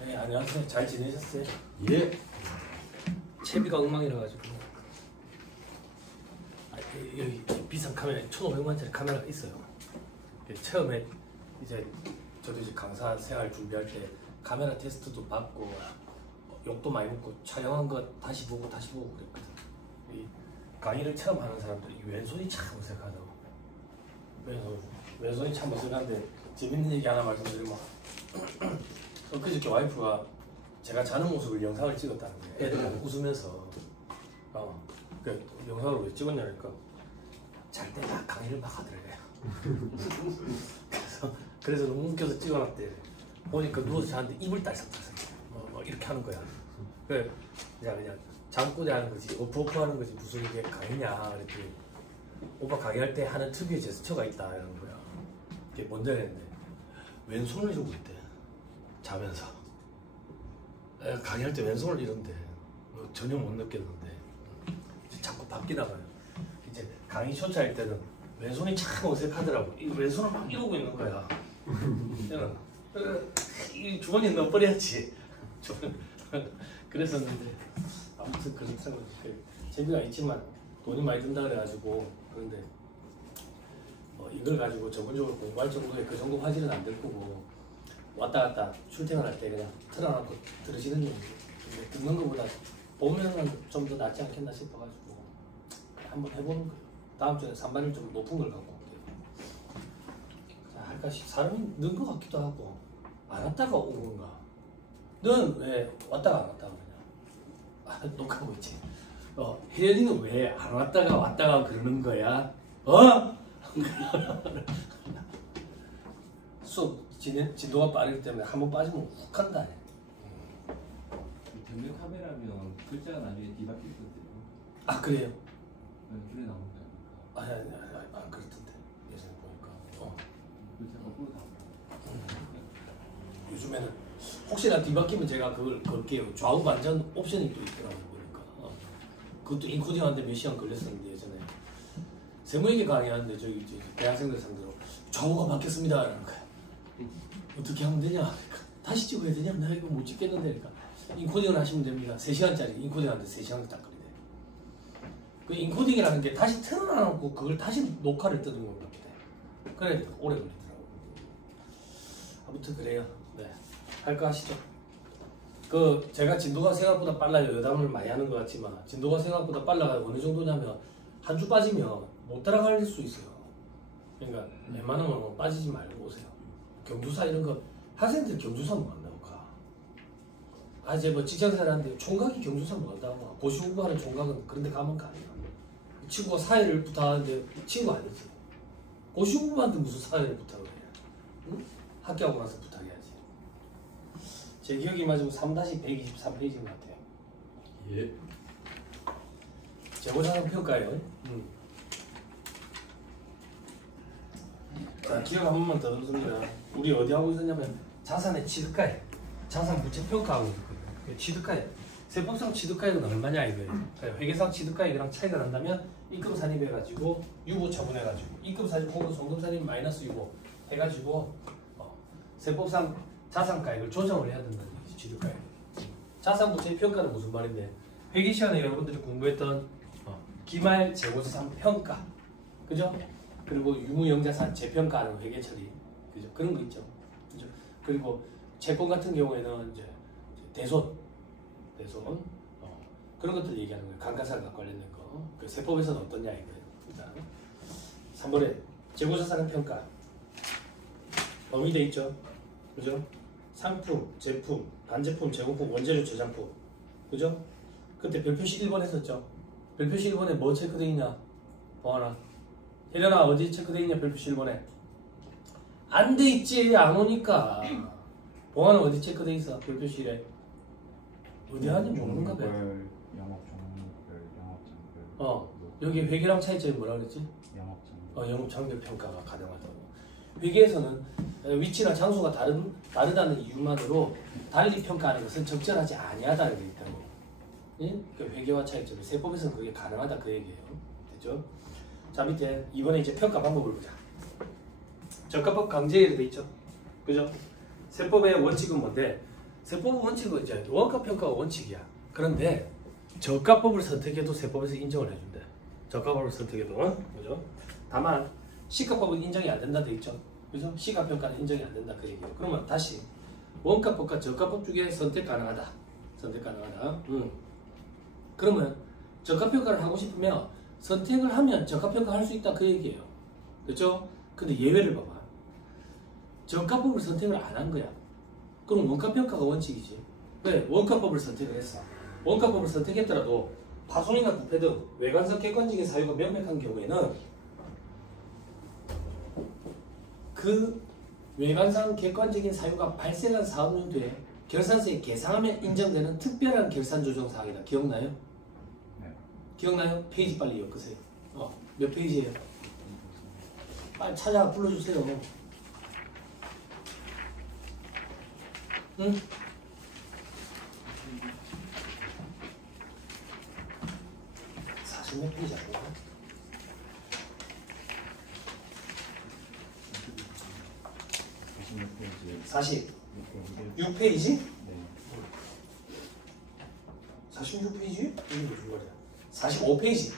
네, 안녕하세요. 잘 지내셨어요? 예. 채비가 엉망이라 가지고. 여기 비싼 카메라, 1,500만짜리 카메라가 있어요. 처음에 이제 저도 이제 강사 생활 준비할 때 카메라 테스트도 받고 욕도 많이 먹고 촬영한 거 다시 보고 그랬거든. 이 강의를 처음 하는 사람들이 왼손이 참 어색하다고. 왼손이 참 어색한데 재밌는 얘기 하나 말씀드리면 그저께 와이프가 제가 자는 모습을 영상을 찍었다는 거예요. 애들 웃으면서 그 영상을 왜 찍었냐니까 잘 때 막 강의를 막 하더래요. 그래서 너무 웃겨서 찍어놨대. 보니까 누워서 자는데 입을 딸싹딸싹 뭐 이렇게 하는 거야. 그래 그냥 잠꼬대 하는 거지, 오프오프 하는 거지, 무슨 이게 강의냐 이렇게. 오빠 강의할 때 하는 특유의 제스처가 있다 이러는 거야. 이게 뭔데 했는데 왼손을 이러고 있대. 자면서 강의할 때 왼손을 이런데 전혀 못 느꼈는데 이제 자꾸 바뀌다가요. 이제 강의 초짜일 때는 왼손이 참 어색하더라고. 이 왼손을 막 이러고 있는 거야. 이 주머니에 넣어버려야지. 그랬었는데 아무튼 그렇다고 재미가 있지만 돈이 많이 든다 그래가지고. 그런데 이걸 가지고 전문적으로 공부할 정도의 그 정도 화질은 안 될 거고 왔다 갔다 출퇴근할 때 그냥 틀어놓고 들으시는 게 듣는 것보다 보면은 좀 더 낫지 않겠나 싶어가지고 한번 해보는 거예요. 다음 주에 산발을 좀 높은 걸 갖고 올게요. 할까 싶 사람이 는 것 같기도 하고 안 왔다가 온 건가? 넌 왜 왔다가 안 왔다가 그냥 녹화하고 있지? 혜연이는 왜 안 왔다가 그러는 거야? 수업 진도가 빠르기 때문에 한번 빠지면 훅 한다. 전면 카메라면 글자가 나중에 뒤바뀔 거예요. 아 그래요? 그래 나온 거야. 아니 그렇던데 예전에 보니까. 글자가 거꾸로 나온 거야. 요즘에는 혹시나 뒤바뀌면 제가 그걸 걸게요. 좌우 반전 옵션이 또 있더라고 보니까. 그것도 인코딩하는데 몇 시간 걸렸었는데 예전에 세무회계 강의하는데 저기 이제 대학생들 상대로 좌우가 바뀌었습니다 이러는 거야. 어떻게 하면 되냐? 다시 찍어야 되냐? 나 이거 못 찍겠는데. 그러니까 인코딩을 하시면 됩니다. 3시간짜리 인코딩 하는데 3시간 딱 걸리네. 그 인코딩이라는 게 다시 틀어놔놓고 그걸 다시 녹화를 뜯은 겁니다. 그래 오래 걸리더라고요. 아무튼 그래요. 네, 할까 하시죠. 제가 진도가 생각보다 빨라요. 여담을 많이 하는 것 같지만 진도가 생각보다 빨라가 어느 정도냐면 한 주 빠지면 못 따라갈 수 있어요. 그러니까 웬만하면 빠지지 말고 오세요. 경주사 이런 거 학생들 경주사 뭐 한다고 가. 이제 뭐 직장생활 하는데 총각이 경주사 뭐 한다고. 고시 공부하는 총각은 그런 데 가면 가요. 친구가 사회를 부탁하는데 친구 아니지. 고시 공부하는데 무슨 사회를 부탁을 해. 응? 학교하고 나서 부탁해야지. 제 기억이 맞으면 3-123페이지인 것 같아요. 예. 재고자산 평가예요. 자, 기억 한 번만 더 넣습니다. 우리 어디 하고 있었냐면 자산의 취득가액, 자산 부채 평가하고 있거든요. 취득가액, 세법상 취득가액은 얼마냐 이거예요. 회계상 취득가액이랑 차이가 난다면 입금 산입해가지고 유보 처분해가지고 입금 산입 공고 송금 산입 마이너스 유보 해가지고 세법상 자산가액을 조정을 해야 된다는 얘기죠. 취득가액. 자산 부채 평가는 무슨 말인데 회계 시간에 여러분들이 공부했던 기말 재고자산 평가, 그죠? 그리고 유무영자산 재평가하는 회계 처리, 그죠? 그런 거 있죠, 그죠? 그리고 채권 같은 경우에는 이제 대손 그런 것들 얘기하는 거예요. 감가상각 관련된 거. 그 세법에서는 어떠냐 이거예요. 일단 3번에 재고자산의 평가 범위 돼 있죠, 그죠? 상품, 제품, 반제품, 재고품, 원재료, 저장품, 그죠? 그때 별표시 1번 했었죠. 별표시 1번에 뭐 체크돼 있냐? 보아라. 혜련아 어디 체크돼 있냐? 별표시 1번에 안 돼 있지. 안 오니까. 봉화는 어디 체크돼 있어? 별표시 1에 어디 하는지 모르는가 봐. 영업 종목별, 영업 장별. 여기 회계랑 차이점이 뭐라 그랬지? 영업 장별. 영업 장별 평가가 가능하다고. 회계에서는 위치나 장소가 다르다는 이유만으로 달리 평가하는 것은 적절하지 아니하다는 게 있다고. 예? 그 회계와 차이점. 세법에서는 그게 가능하다 그 얘기예요. 됐죠? 자 밑에 이번에 이제 평가 방법을 보자. 저가법 강제로 돼 있죠. 그죠? 세법의 원칙은 뭔데? 세법의 원칙은 이제 원가평가가 원칙이야. 그런데 저가법을 선택해도 세법에서 인정을 해준대. 저가법을 선택해도, 그죠? 다만 시가법은 인정이 안 된다 돼 있죠. 그죠? 시가평가는 인정이 안 된다 그 얘기예요. 그러면 다시 원가법과 저가법 중에 선택 가능하다. 선택 가능하다. 그러면 저가평가를 하고 싶으면 선택을 하면 저가평가 할 수 있다 그 얘기예요. 그렇죠? 근데 예외를 봐봐. 저가법을 선택을 안 한 거야. 그럼 원가평가가 원칙이지. 왜? 원가법을 선택을 했어. 원가법을 선택했더라도 파손이나 부패 등 외관상 객관적인 사유가 명백한 경우에는 그 외관상 객관적인 사유가 발생한 사업용도에 결산서에 계상하면 인정되는 특별한 결산조정사항이다. 기억나요? 네. 기억나요? 페이지 빨리 엮으세요. 몇 페이지예요? 빨리 찾아 불러주세요. 응? 40몇 페이지 아닌가? 46페이지? 네. 46페이지? 이게 무슨 말이야? 45페이지.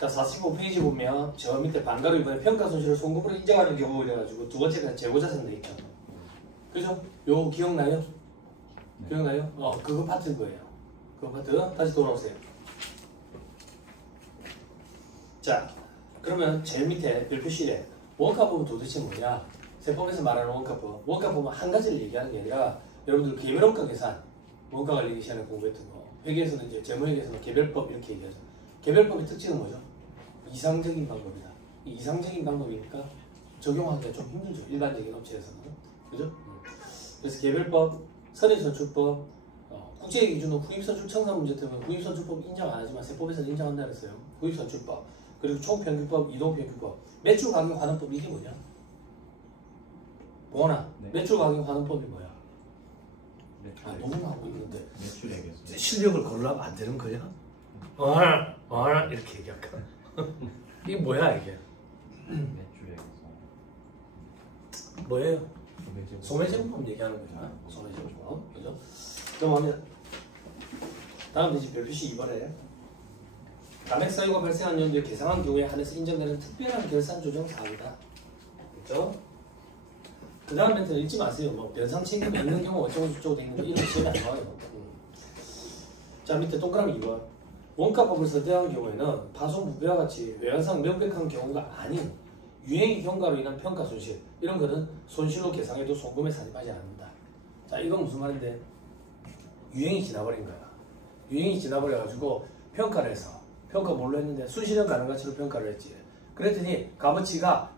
자, 45페이지 보면 저 밑에 반가로 이번에 평가 손실을 송금으로 인정하는 경우 이래가지고 두 번째가 재고자산 돼 있잖아. 그죠? 요거 기억나요? 네. 기억나요? 그거 파트인 거예요. 그거 파트. 다시 돌아오세요. 자, 그러면 제일 밑에 별표실에 원가법은 도대체 뭐냐? 세법에서 말하는 원가법. 원가법은 한 가지를 얘기하는 게 아니라 여러분들 개별원가 계산, 원가 관리 시간에 공부했던 거. 회계에서는 이제 재무회계에서는 개별법 이렇게 얘기하죠. 개별법의 특징은 뭐죠? 이상적인 방법이다. 이 이상적인 방법이니까 적용하기가 좀 힘들죠. 일반적인 업체에서는. 그죠? 그래서 개별법, 선의선출법, 국제의 기준으로 후입선출 청산 문제 때문에 후입선출법 인정 안 하지만 세법에서는 인정한다 그랬어요. 후입선출법, 그리고 총평균법, 이동평균법, 매출가격환원법 이게 뭐냐? 뭐나 네. 매출가격환원법이 뭐야? 너무 나오고 있는데 매출액에서 실력을 걸으면 안 되는 거야? 이렇게 얘기할까? 이게 뭐야 이게? 매출액에서 뭐예요? 소매제공법 얘기하는 거잖아. 소매제공법, 그죠? 그럼 다음 이제 별표시 2번에 감액 사유가 발생한 연도에 계상한 경우에 한해서 인정되는 특별한 결산 조정 사항이다. 그죠? 그 다음 멘트는 읽지 마세요. 뭐 변상 책임이 있는 경우 어쩌고 저쩌고 돼 있는데 이런 시험이 안 나와요. 자, 밑에 동그라미 2번. 원가법을 선택한 경우에는 파손 부패와 같이 외관상 명백한 경우가 아닌 유행의 경과로 인한 평가 손실, 이런 거는 손실로 계상해도 송금에 산입하지 않는다. 자, 이건 무슨 말인데? 유행이 지나버린 거야. 유행이 지나버려가지고 평가를 해서 평가 뭘로 했는데 순실현 가능 가치로 평가를 했지. 그랬더니 값어치가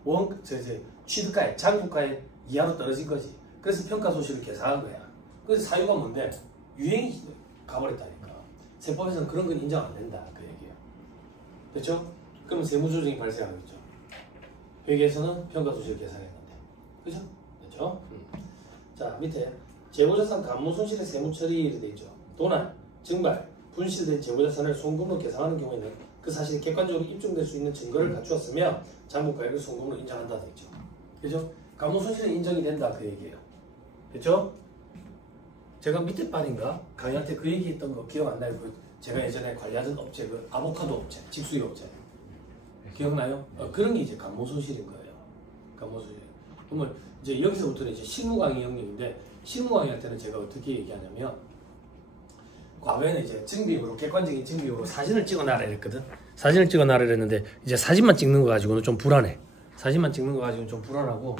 취득가액, 장부가액 이하로 떨어진 거지. 그래서 평가 손실을 계산한 거야. 그래서 사유가 뭔데? 유행이 가버렸다니까. 세법에서는 그런 건 인정 안 된다 그 얘기야. 그렇죠? 그럼 세무조정이 발생하겠죠. 회계에서는 평가 손실을 계산했는데, 그죠? 그렇죠? 자, 밑에 재고자산 감모 손실의 세무 처리로 되어 있죠. 도난, 증발, 분실된 재고자산을 송금으로 계산하는 경우에는 그 사실이 객관적으로 입증될 수 있는 증거를 갖추었으며 장부가액을 송금으로 인정한다 되어 있죠. 그죠? 감모 손실은 인정이 된다 그 얘기예요. 그렇죠? 제가 밑에 반인가 강의한테 그 얘기했던 거 기억 안 나요? 제가 예전에 관리하던 업체, 그 아보카도 업체, 직수입 업체 기억나요? 그런 게 이제 감모 손실인 거예요. 감모 손실. 그러면 이제 여기서부터는 이제 실무 강의 영역인데, 실무 강의할 때는 제가 어떻게 얘기하냐면, 과거에는 이제 증빙으로, 객관적인 증빙으로 사진을 찍어놔라 이랬거든. 사진을 찍어놔라 이랬는데 이제 사진만 찍는 거 가지고는 좀 불안해. 사진만 찍는 거 가지고는 좀 불안하고,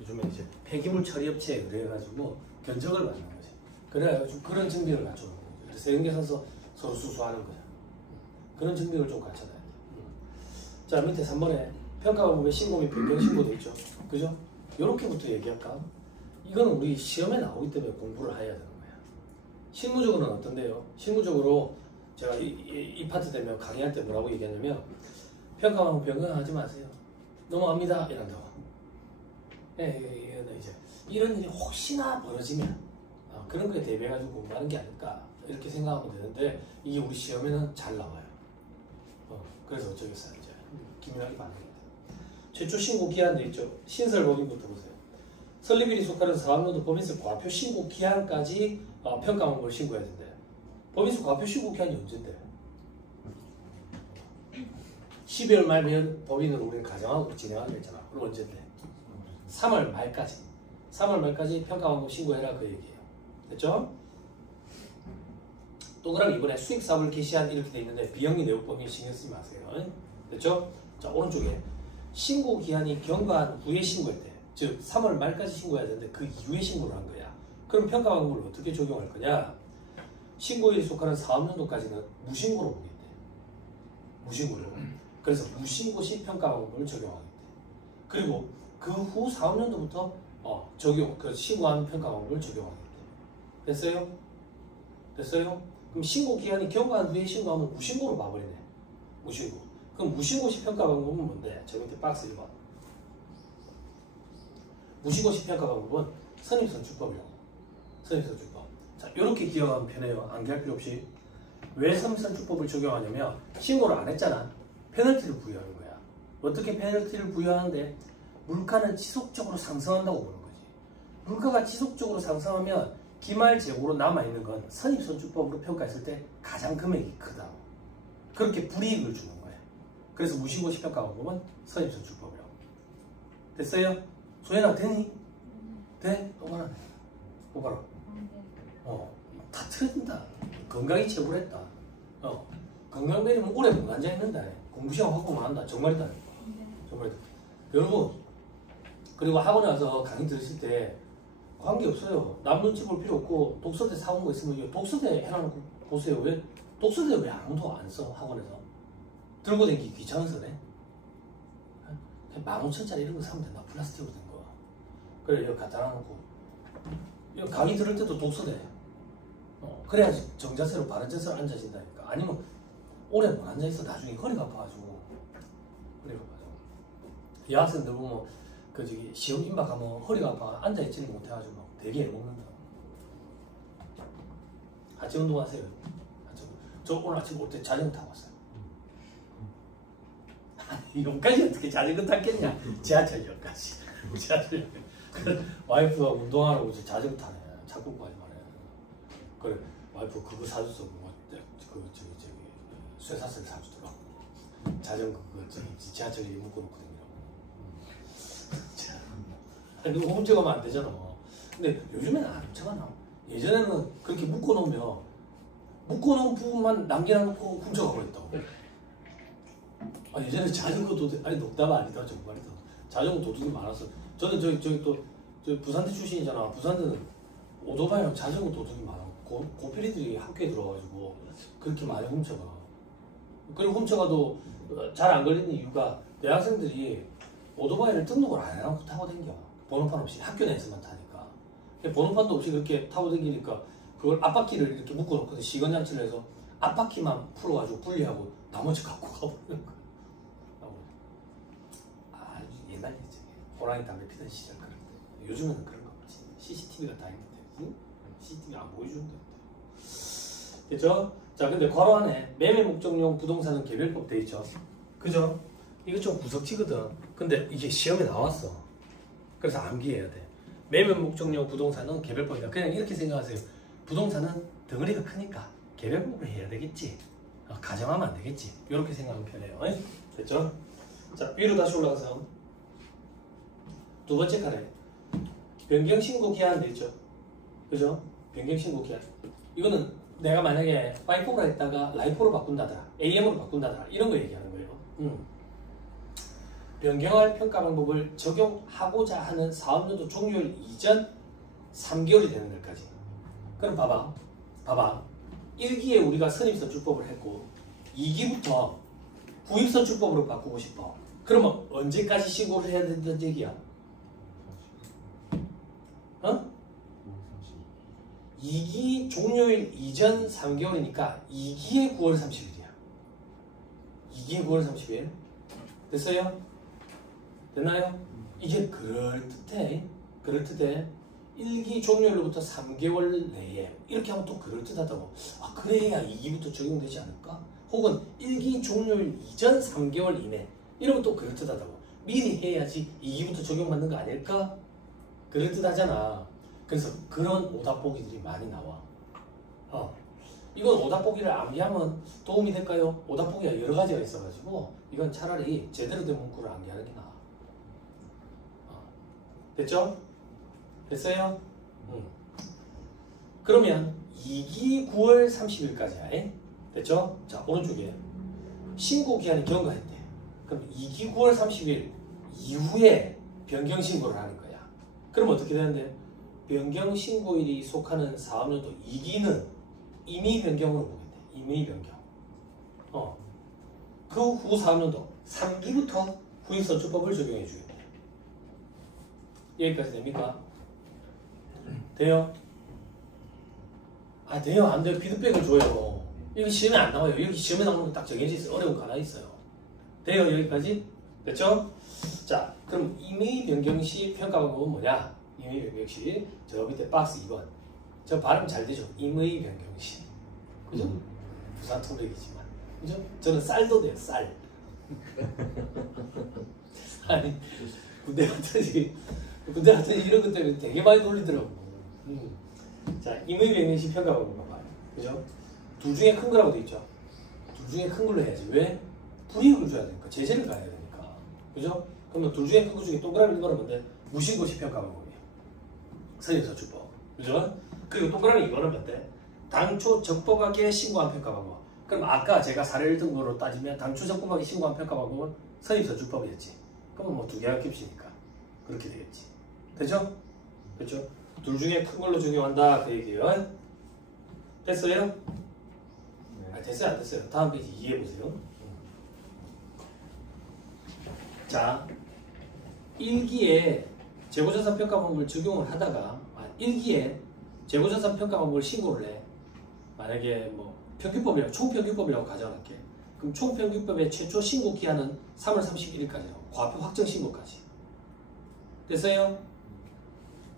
요즘에 이제 폐기물 처리 업체에 그래가지고 견적을 받는 거지. 그래가지고 그런 증빙을 갖춰놓은 거예요. 그래서 연계선서 서로 수수하는 거야. 그런 증빙을 좀 갖춰놔야 돼. 자, 밑에 3번에 평가가 보면 신고 및 변경 신고도 있죠. 그죠? 요렇게부터 얘기할까? 이거는 우리 시험에 나오기 때문에 공부를 해야 되는 거야. 실무적으로는 어떤데요? 실무적으로 제가 이 파트 되면 강의할 때 뭐라고 얘기하냐면, 평가하고 변경하지 마세요. 넘어갑니다. 이런다고. 이제 이런 일이 혹시나 벌어지면 그런 거에 대비해가지고 공부하는 게 아닐까 이렇게 생각하면 되는데, 이게 우리 시험에는 잘 나와요. 그래서 어쩌겠어요. 이제 기민하게 반응합니다. 최초 신고 기한 돼 있죠. 신설법인부터 보세요. 설립일이 속하는 사업연도 법인세 과표 신고 기한까지 평가 방법을 신고해야 된대. 법인세 과표 신고 기한이 언제인데? 12월 말면 법인을 우리는 가정하고 진행하기로 했잖아. 그럼 언제인데? 3월 말까지. 3월 말까지 평가 방법 신고해라 그 얘기예요. 됐죠? 또 그럼 이번에 수익사업을 개시한 이렇게 돼 있는데 비영리 내역법인 신경 쓰지 마세요. 됐죠? 자, 오른쪽에 신고 기한이 경과한 후에 신고했대. 즉 3월 말까지 신고해야 되는데 그 이후에 신고를 한 거야. 그럼 평가 방법을 어떻게 적용할 거냐? 신고일이 속하는 사업연도까지는 무신고로 보겠대. 무신고로. 그래서 무신고 시 평가 방법을 적용하겠대. 그리고 그 후 사업연도부터 신고한 평가 방법을 적용하겠대. 됐어요? 됐어요? 그럼 신고 기한이 경과한 후에 신고하면 무신고로 봐버리네. 무신고. 그럼 무신고 시 평가 방법은 뭔데? 저 밑에 박스 1번. 무신고 시 평가 방법은 선입선출법이라고. 선입선출법. 자, 이렇게 기억하면 편해요. 암기할 필요 없이. 왜 선입선출법을 적용하냐면 신고를 안 했잖아. 페널티를 부여하는 거야. 어떻게 페널티를 부여하는데? 물가는 지속적으로 상승한다고 보는 거지. 물가가 지속적으로 상승하면 기말 재고로 남아있는 건 선입선출법으로 평가했을 때 가장 금액이 크다. 그렇게 불이익을 주는 거예요. 그래서 무신고 시 평가 방법은 선입선출법이라고. 됐어요? 소연아 되니? 돼? 똑바로 똑바로. 다 틀린다. 건강이 최고랬다. 건강 배리면 오래 못 앉아있는다. 공부시험 확보만 한다. 정말이다. 정말이다. 여러분, 그리고 학원에 와서 강의 들으실 때 관계없어요. 남 눈치 볼 필요 없고 독서대 사온 거 있으면 독서대 해놔놓고 보세요. 왜? 독서대 왜 아무도 안 써? 학원에서. 들고 다니기 귀찮아서네. 15,000원짜리 이런 거 사면 된다. 플라스틱으로 된 거. 그래, 여기 갖다 놔놓고. 여기 강의 들을 때도 독서대. 그래야지 정자세로 바른 자세로 앉아진다니까. 아니면 오래 못 앉아있어. 나중에 허리가 아파가지고. 허리가 아파가지고. 여학생들 보면 시험 임박하면 허리가 아파 앉아있지는 못해가지고 막 되게 애먹는다. 아침 운동하세요. 저 오늘 아침 올 때 자전거 타고 왔어요. 아니, 여기까지 어떻게 자전거 탔겠냐? 지하철역까지. 지하철역. 와이프가 운동하라고 자전거 타네. 자꾸 가지 말아요. 그래, 와이프 그거 사줬어. 쇠사슬 사주더라고. 자전거 지하철에 묶어놓고 다니라고. 누구 훔쳐가면 안 되잖아. 근데 요즘에는 안 훔쳐가나. 예전에는 그렇게 묶어놓으면 묶어놓은 부분만 남겨놓고 훔쳐가 버렸다고. 예전에 자전거 도둑, 아니 농담 아니다 정말이다. 자전거 도둑이 많았어. 저는 저기 부산대 출신이잖아. 부산대는 오토바이랑 자전거 도둑이 많아. 고필이들이 학교에 들어와가지고 그렇게 많이 훔쳐가. 그리고 훔쳐가도 잘 안 걸리는 이유가 대학생들이 오토바이를 등록을 안 해놓고 타고 다녀. 번호판 없이 학교 내에서만 타니까. 번호판도 없이 그렇게 타고 다니니까 그걸 앞바퀴를 이렇게 묶어놓고 시건장치를 해서 앞바퀴만 풀어가지고 분리하고 나머지 갖고 가버리는 거야. 옛날 얘기지. 호랑이 담배 피던 시절 그런 때. 요즘에는 그런 거 없지. CCTV가 다 있는데. 응? CCTV 안 보여주는데. 됐죠? 자, 근데 괄호 안에 매매 목적용 부동산은 개별법 돼 있죠. 그죠? 이거 좀 구석지거든. 근데 이게 시험에 나왔어. 그래서 암기해야 돼. 매매 목적용 부동산은 개별법이다. 그냥 이렇게 생각하세요. 부동산은 덩어리가 크니까 개별법을 해야 되겠지. 가정하면 안 되겠지. 이렇게 생각하면 편해요. 됐죠? 자, 위로 다시 올라가서 두 번째 칸에 변경 신고 기한 돼 있죠. 그죠? 변경 신고 기한. 이거는 내가 만약에 5로 했다가 라이프로 바꾼다더라, AM으로 바꾼다더라 이런 거 얘기하는 거예요. 변경할 평가 방법을 적용하고자 하는 사업연도 종료일 이전 3개월이 되는 날까지. 그럼 봐봐. 1기에 우리가 선입선출법을 했고 2기부터 구입선출법으로 바꾸고 싶어. 그러면 언제까지 신고를 해야 된다는 얘기야? 2기 종료일 이전 3개월이니까 2기에 9월 30일이야. 2기에 9월 30일. 됐어요? 됐나요? 이게 그럴듯해. 1기 종료일로부터 3개월 내에 이렇게 하면 또 그럴듯하다고. 그래야 2기부터 적용되지 않을까? 혹은 1기 종료일 이전 3개월 이내 이러면 또 그럴듯하다고. 미리 해야지 2기부터 적용받는 거 아닐까? 그럴듯 하잖아. 그래서 그런 오답보기들이 많이 나와. 이건 오답보기를 암기하면 도움이 될까요? 오답보기가 여러 가지가 있어가지고 이건 차라리 제대로 된 문구를 암기하는 게 나아. 됐죠? 됐어요? 그러면 2기 9월 30일까지야. 됐죠? 자, 오른쪽에 신고 기한이 경과했대. 그럼 2기 9월 30일 이후에 변경 신고를 하는 거야. 그럼 어떻게 되는데? 변경 신고일이 속하는 사업년도 2기는 임의 변경으로 보겠대. 임의 변경. 그 후 사업년도 3기부터 후익선출법을 적용해 주겠대. 여기까지 됩니까? 돼요? 돼요? 안 돼요? 피드백을 줘요. 이거 시험에 안 나와요. 여기 시험에 나오는 거 딱 정해져 있어요. 어려운 거 하나 있어요. 돼요? 여기까지? 됐죠? 자, 그럼 임의 변경 시 평가 방법은 뭐냐? 임의 변경 시 저 밑에 박스 2번. 저 발음 잘 되죠? 임의 변경 시. 그죠? 부산 토백이지만. 그죠? 저는 쌀도 돼요. 쌀. 아니, 군대 갔더니 이런 것 때문에 되게 많이 놀리더라고. 자, 임의 변경 시 평가 방법 봐봐요. 그죠? 둘 중에 큰 거라고 돼 있죠? 둘 중에 큰 걸로 해야지. 왜? 불이익을 줘야 되니까. 제재를 가해야 되니까. 그죠? 그러면 둘 중에 큰 거 중에 동그라미 1번은 뭔데? 무신고 시 평가 방법이에요. 선임선출법. 그죠? 그리고 동그라미 2번은 뭔데? 당초 적법하게 신고한 평가 방법. 그럼 아까 제가 사례를 든 거로 따지면 당초 적법하게 신고한 평가 방법은 선임선출법이었지. 그러면 뭐 두 개가 겹치니까 그렇게 되겠지. 되죠? 됐죠? 둘 중에 큰 걸로 적용한다 그 얘기예요. 됐어요? 됐어요 안 됐어요? 다음 페이지 이해해 보세요. 자, 1기에 재고자산 평가 방법을 적용을 하다가 1기에 재고자산 평가 방법을 신고를 해. 만약에 뭐 평균법이라고 총평균법이라고 가정할게. 그럼 총평균법의 최초 신고 기한은 3월 31일까지라고. 과표 확정 신고까지. 됐어요?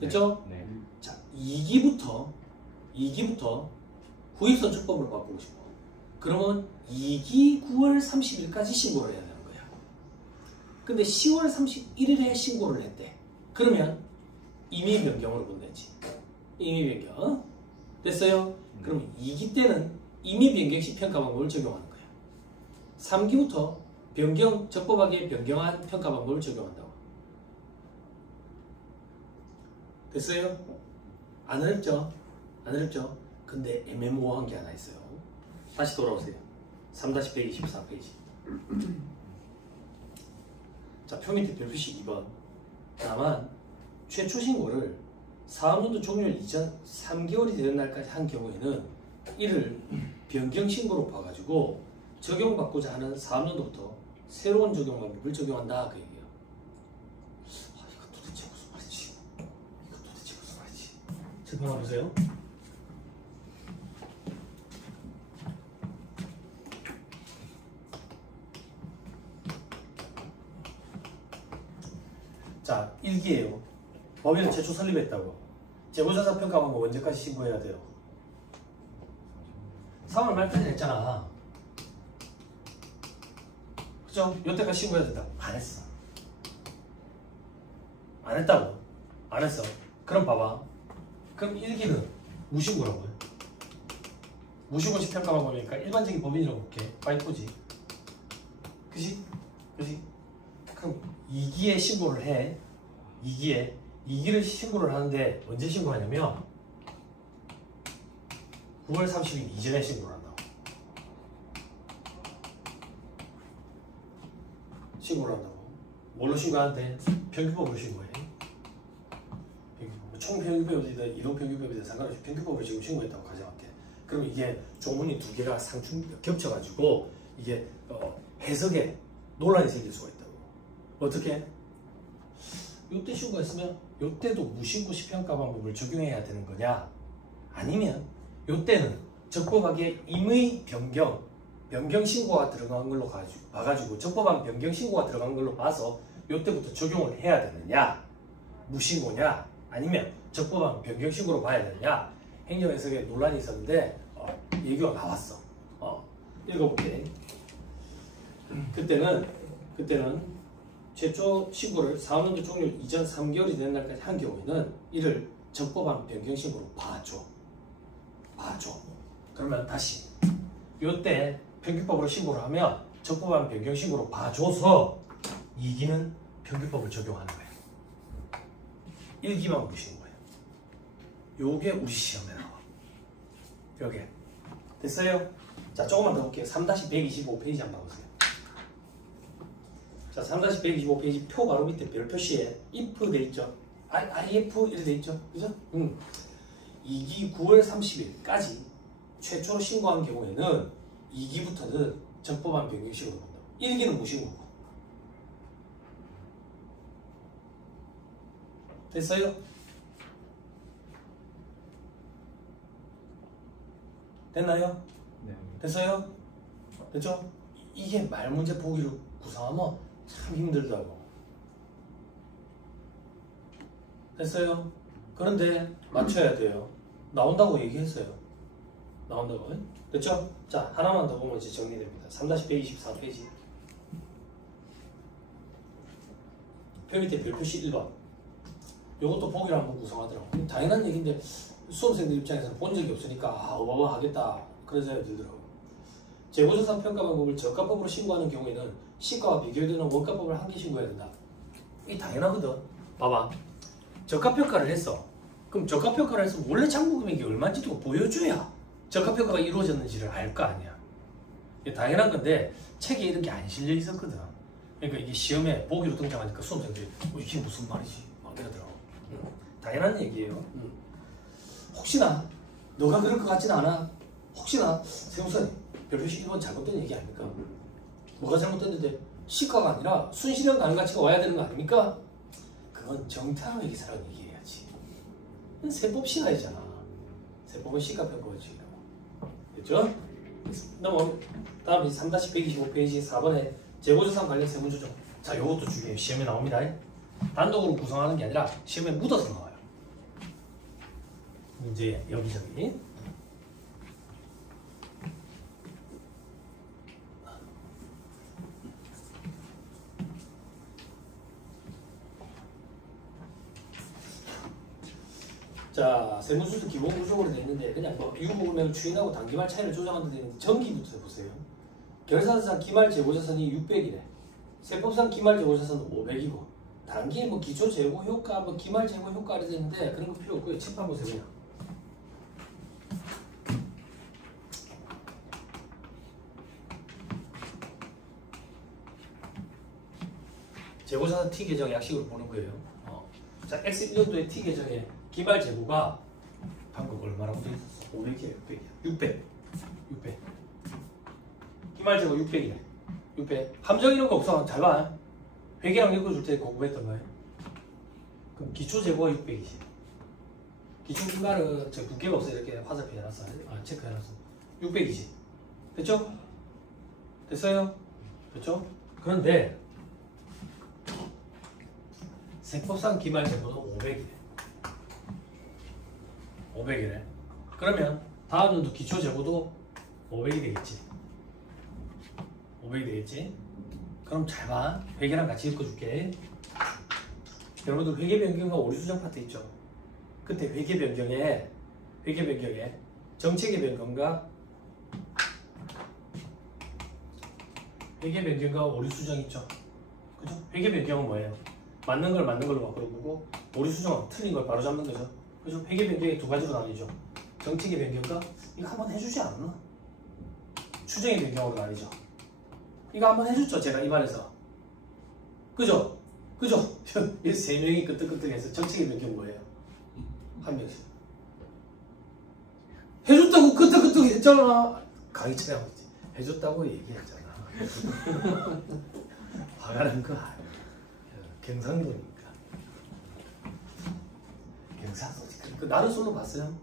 됐죠? 네. 자, 2기부터 후입선출법으로 바꾸고 싶어. 그러면 2기 9월 30일까지 신고를 해야 되는 거야. 근데 10월 31일에 신고를 했대. 그러면 임의 변경으로 본다지. 임의 변경. 됐어요? 그럼 2기 때는 임의 변경 시 평가 방법을 적용하는 거야. 3기부터 적법하게 변경한 평가 방법을 적용한다고. 됐어요? 안 어렵죠? 안 어렵죠? 근데 애매모호한 게 하나 있어요. 다시 돌아오세요. 3-124페이지. 자, 표 밑에 별표식 2번. 다만 최초 신고를 사업년도 종료일 이전 3개월이 되는 날까지 한 경우에는 이를 변경 신고로 봐가지고 적용받고자 하는 사업년도부터 새로운 적용 방법을 적용한다 그 얘기예요. 이거 도대체 무슨 말이지? 책 하나 보세요. 자, 1기예요. 법인은 최초 설립했다고. 재고자산 평가 방법 언제까지 신고해야 돼요? 3월 말까지 했잖아. 그죠? 여태까지 신고해야 된다. 안 했어. 안 했다고. 안 했어. 그럼 봐봐. 그럼 1기는 무신고라고 해. 무신고식 평가 방법이니까 일반적인 법인이라고 볼게. 파이포지. 그지? 그럼 2기에 신고를 해. 2기를 신고를 하는데 언제 신고하냐면 9월 30일 이전에 신고를 한다고. 뭘로 신고하는데? 평균법으로 신고해. 총평균법이든 이동평균법이든 상관없이 평균법으로 지금 신고했다고 가정할게. 그럼 이게 조문이 두 개가 겹쳐가지고 이게 해석에 논란이 생길 수가 있다고. 어떻게? 요때 신고가 있으면 요때도 무신고 시평가 방법을 적용해야 되는 거냐? 아니면 요때는 적법하게 임의 변경 신고가 들어간 걸로 봐가지고 적법한 변경 신고가 들어간 걸로 봐서 요때부터 적용을 해야 되느냐? 무신고냐? 아니면 적법한 변경 신고로 봐야 되느냐? 행정해석에 논란이 있었는데 얘기가 나왔어. 읽어볼게. 그때는 최초 신고를 사업연도 종료 이전 3개월이 되는 날까지 한 경우에는 이를 적법한 변경신고로 봐줘. 그러면 다시 요때 평균법으로 신고를 하면 적법한 변경신고로 봐줘서 2기는 평균법을 적용하는 거예요. 1기만 보시는 거예요. 요게 우리 시험에 나와. 요게 됐어요? 자, 조금만 더 볼게요. 3-125페이지 한번 봐보세요. 자, 3-125페이지 표 바로 밑에 별 표시에 if 돼 있죠? if 이렇게 돼 있죠? 그죠? 2기 9월 30일까지 최초로 신고한 경우에는 2기부터는 적법한 변경식으로 본다. 1기는 무시고. 됐어요? 됐나요? 네. 됐어요? 됐죠? 이게 말문제 보기를 구상하면 참 힘들다고. 됐어요? 그런데 맞춰야 돼요. 나온다고 얘기했어요. 나온다고. 됐죠? 자, 하나만 더 보면 이제 정리됩니다. 3-124페이지. 표 밑에 별표시 1번. 요것도 보기를 한번 구성하더라고. 당연한 얘기인데 수험생들 입장에서는 본 적이 없으니까 어마어마하겠다. 그런 생각이 들더라고. 재고자산 평가 방법을 저가법으로 신고하는 경우에는 시가와 비교되는 원가법을 함께 신고해야 된다. 이게 당연하거든. 봐봐. 저가평가를 했어. 그럼 저가평가를 해서 원래 잔고금액이 얼마인지도 보여줘야 저가평가가 이루어졌는지를 알 거 아니야. 이게 당연한 건데 책에 이런 게 안 실려 있었거든. 그러니까 이게 시험에 보기로 등장하니까 수험생들이 이게 무슨 말이지? 막 이러더라고. 당연한 얘기예요. 혹시나 너가 그럴 것 같진 않아. 혹시나 세우선 별표시 1번 잘못된 얘기 아닙니까? 뭐가 잘못됐는데 시가가 아니라 순실현 가능가치가 와야 되는 거 아닙니까? 그건 정타로 얘기사라고 얘기해야지. 세법 시가이잖아. 세법은 시가평가원칙이라고. 됐죠? 넘어. 다음 3-125페이지 4번에 재고자산 관련 세무조정. 자, 요것도 중요해요. 시험에 나옵니다. 단독으로 구성하는 게 아니라 시험에 묻어서 나와요. 문제 여기저기. 자, 세무수수 기본 구조로 되어 있는데 그냥 뭐 유보금액을 추인하고 단기말 차이를 조정하는 데 있는데 전기부터 보세요. 결산상 기말 재고자산이 600이래. 세법상 기말 재고자산은 500이고 단기 뭐 기초 재고 효과 뭐 기말 재고 효과를 되는데 그런 거 필요 없고요. 칠판 보세요. 그냥. 재고자산 T 계정 약식으로 보는 거예요. 자, X1년도에 T 계정에 기말 재고가 방금 얼마라고 돼 있었어? 500이야, 600이야. 600. 기말 재고 600이네. 600. 함정 이런 거 없어. 잘 봐. 회계랑 읽어줄 때 공부했던 거예요. 그럼 기초 재고가 600이지. 기초 기말은 저 두께가 없어. 이렇게 화살표 해놨어. 체크해놨어. 600이지. 됐죠? 됐어요? 됐죠? 그런데 세법상 기말 재고는 500이래. 500이래. 그러면 다음 연도 기초 재고도 500이 되겠지. 500이 되겠지. 그럼 잘 봐. 회계랑 같이 읽어줄게. 여러분들 회계 변경과 오류 수정 파트 있죠. 그때 회계 변경에 정책의 변경과 회계 변경과 오류 수정 있죠. 그죠? 회계 변경은 뭐예요? 맞는 걸 맞는 걸로 바꾸고 오류 수정은 틀린 걸 바로 잡는 거죠. 그죠? 회계 변경이 두 가지로 나뉘죠. 정책의 변경과 이거 한번 해주지 않았나? 추정의 변경으로 나뉘죠. 이거 한번 해줬죠. 제가 입안에서. 그죠? 이 세 명이 끄떡끄떡해서 정책의 변경 뭐예요? 한 명씩. 해줬다고 끄떡끄떡 했잖아. 강의처럼 해줬다고 얘기했잖아. 화가 난 거 아니야. 경상도니까. 경상도. 나는 솔로 봤어요.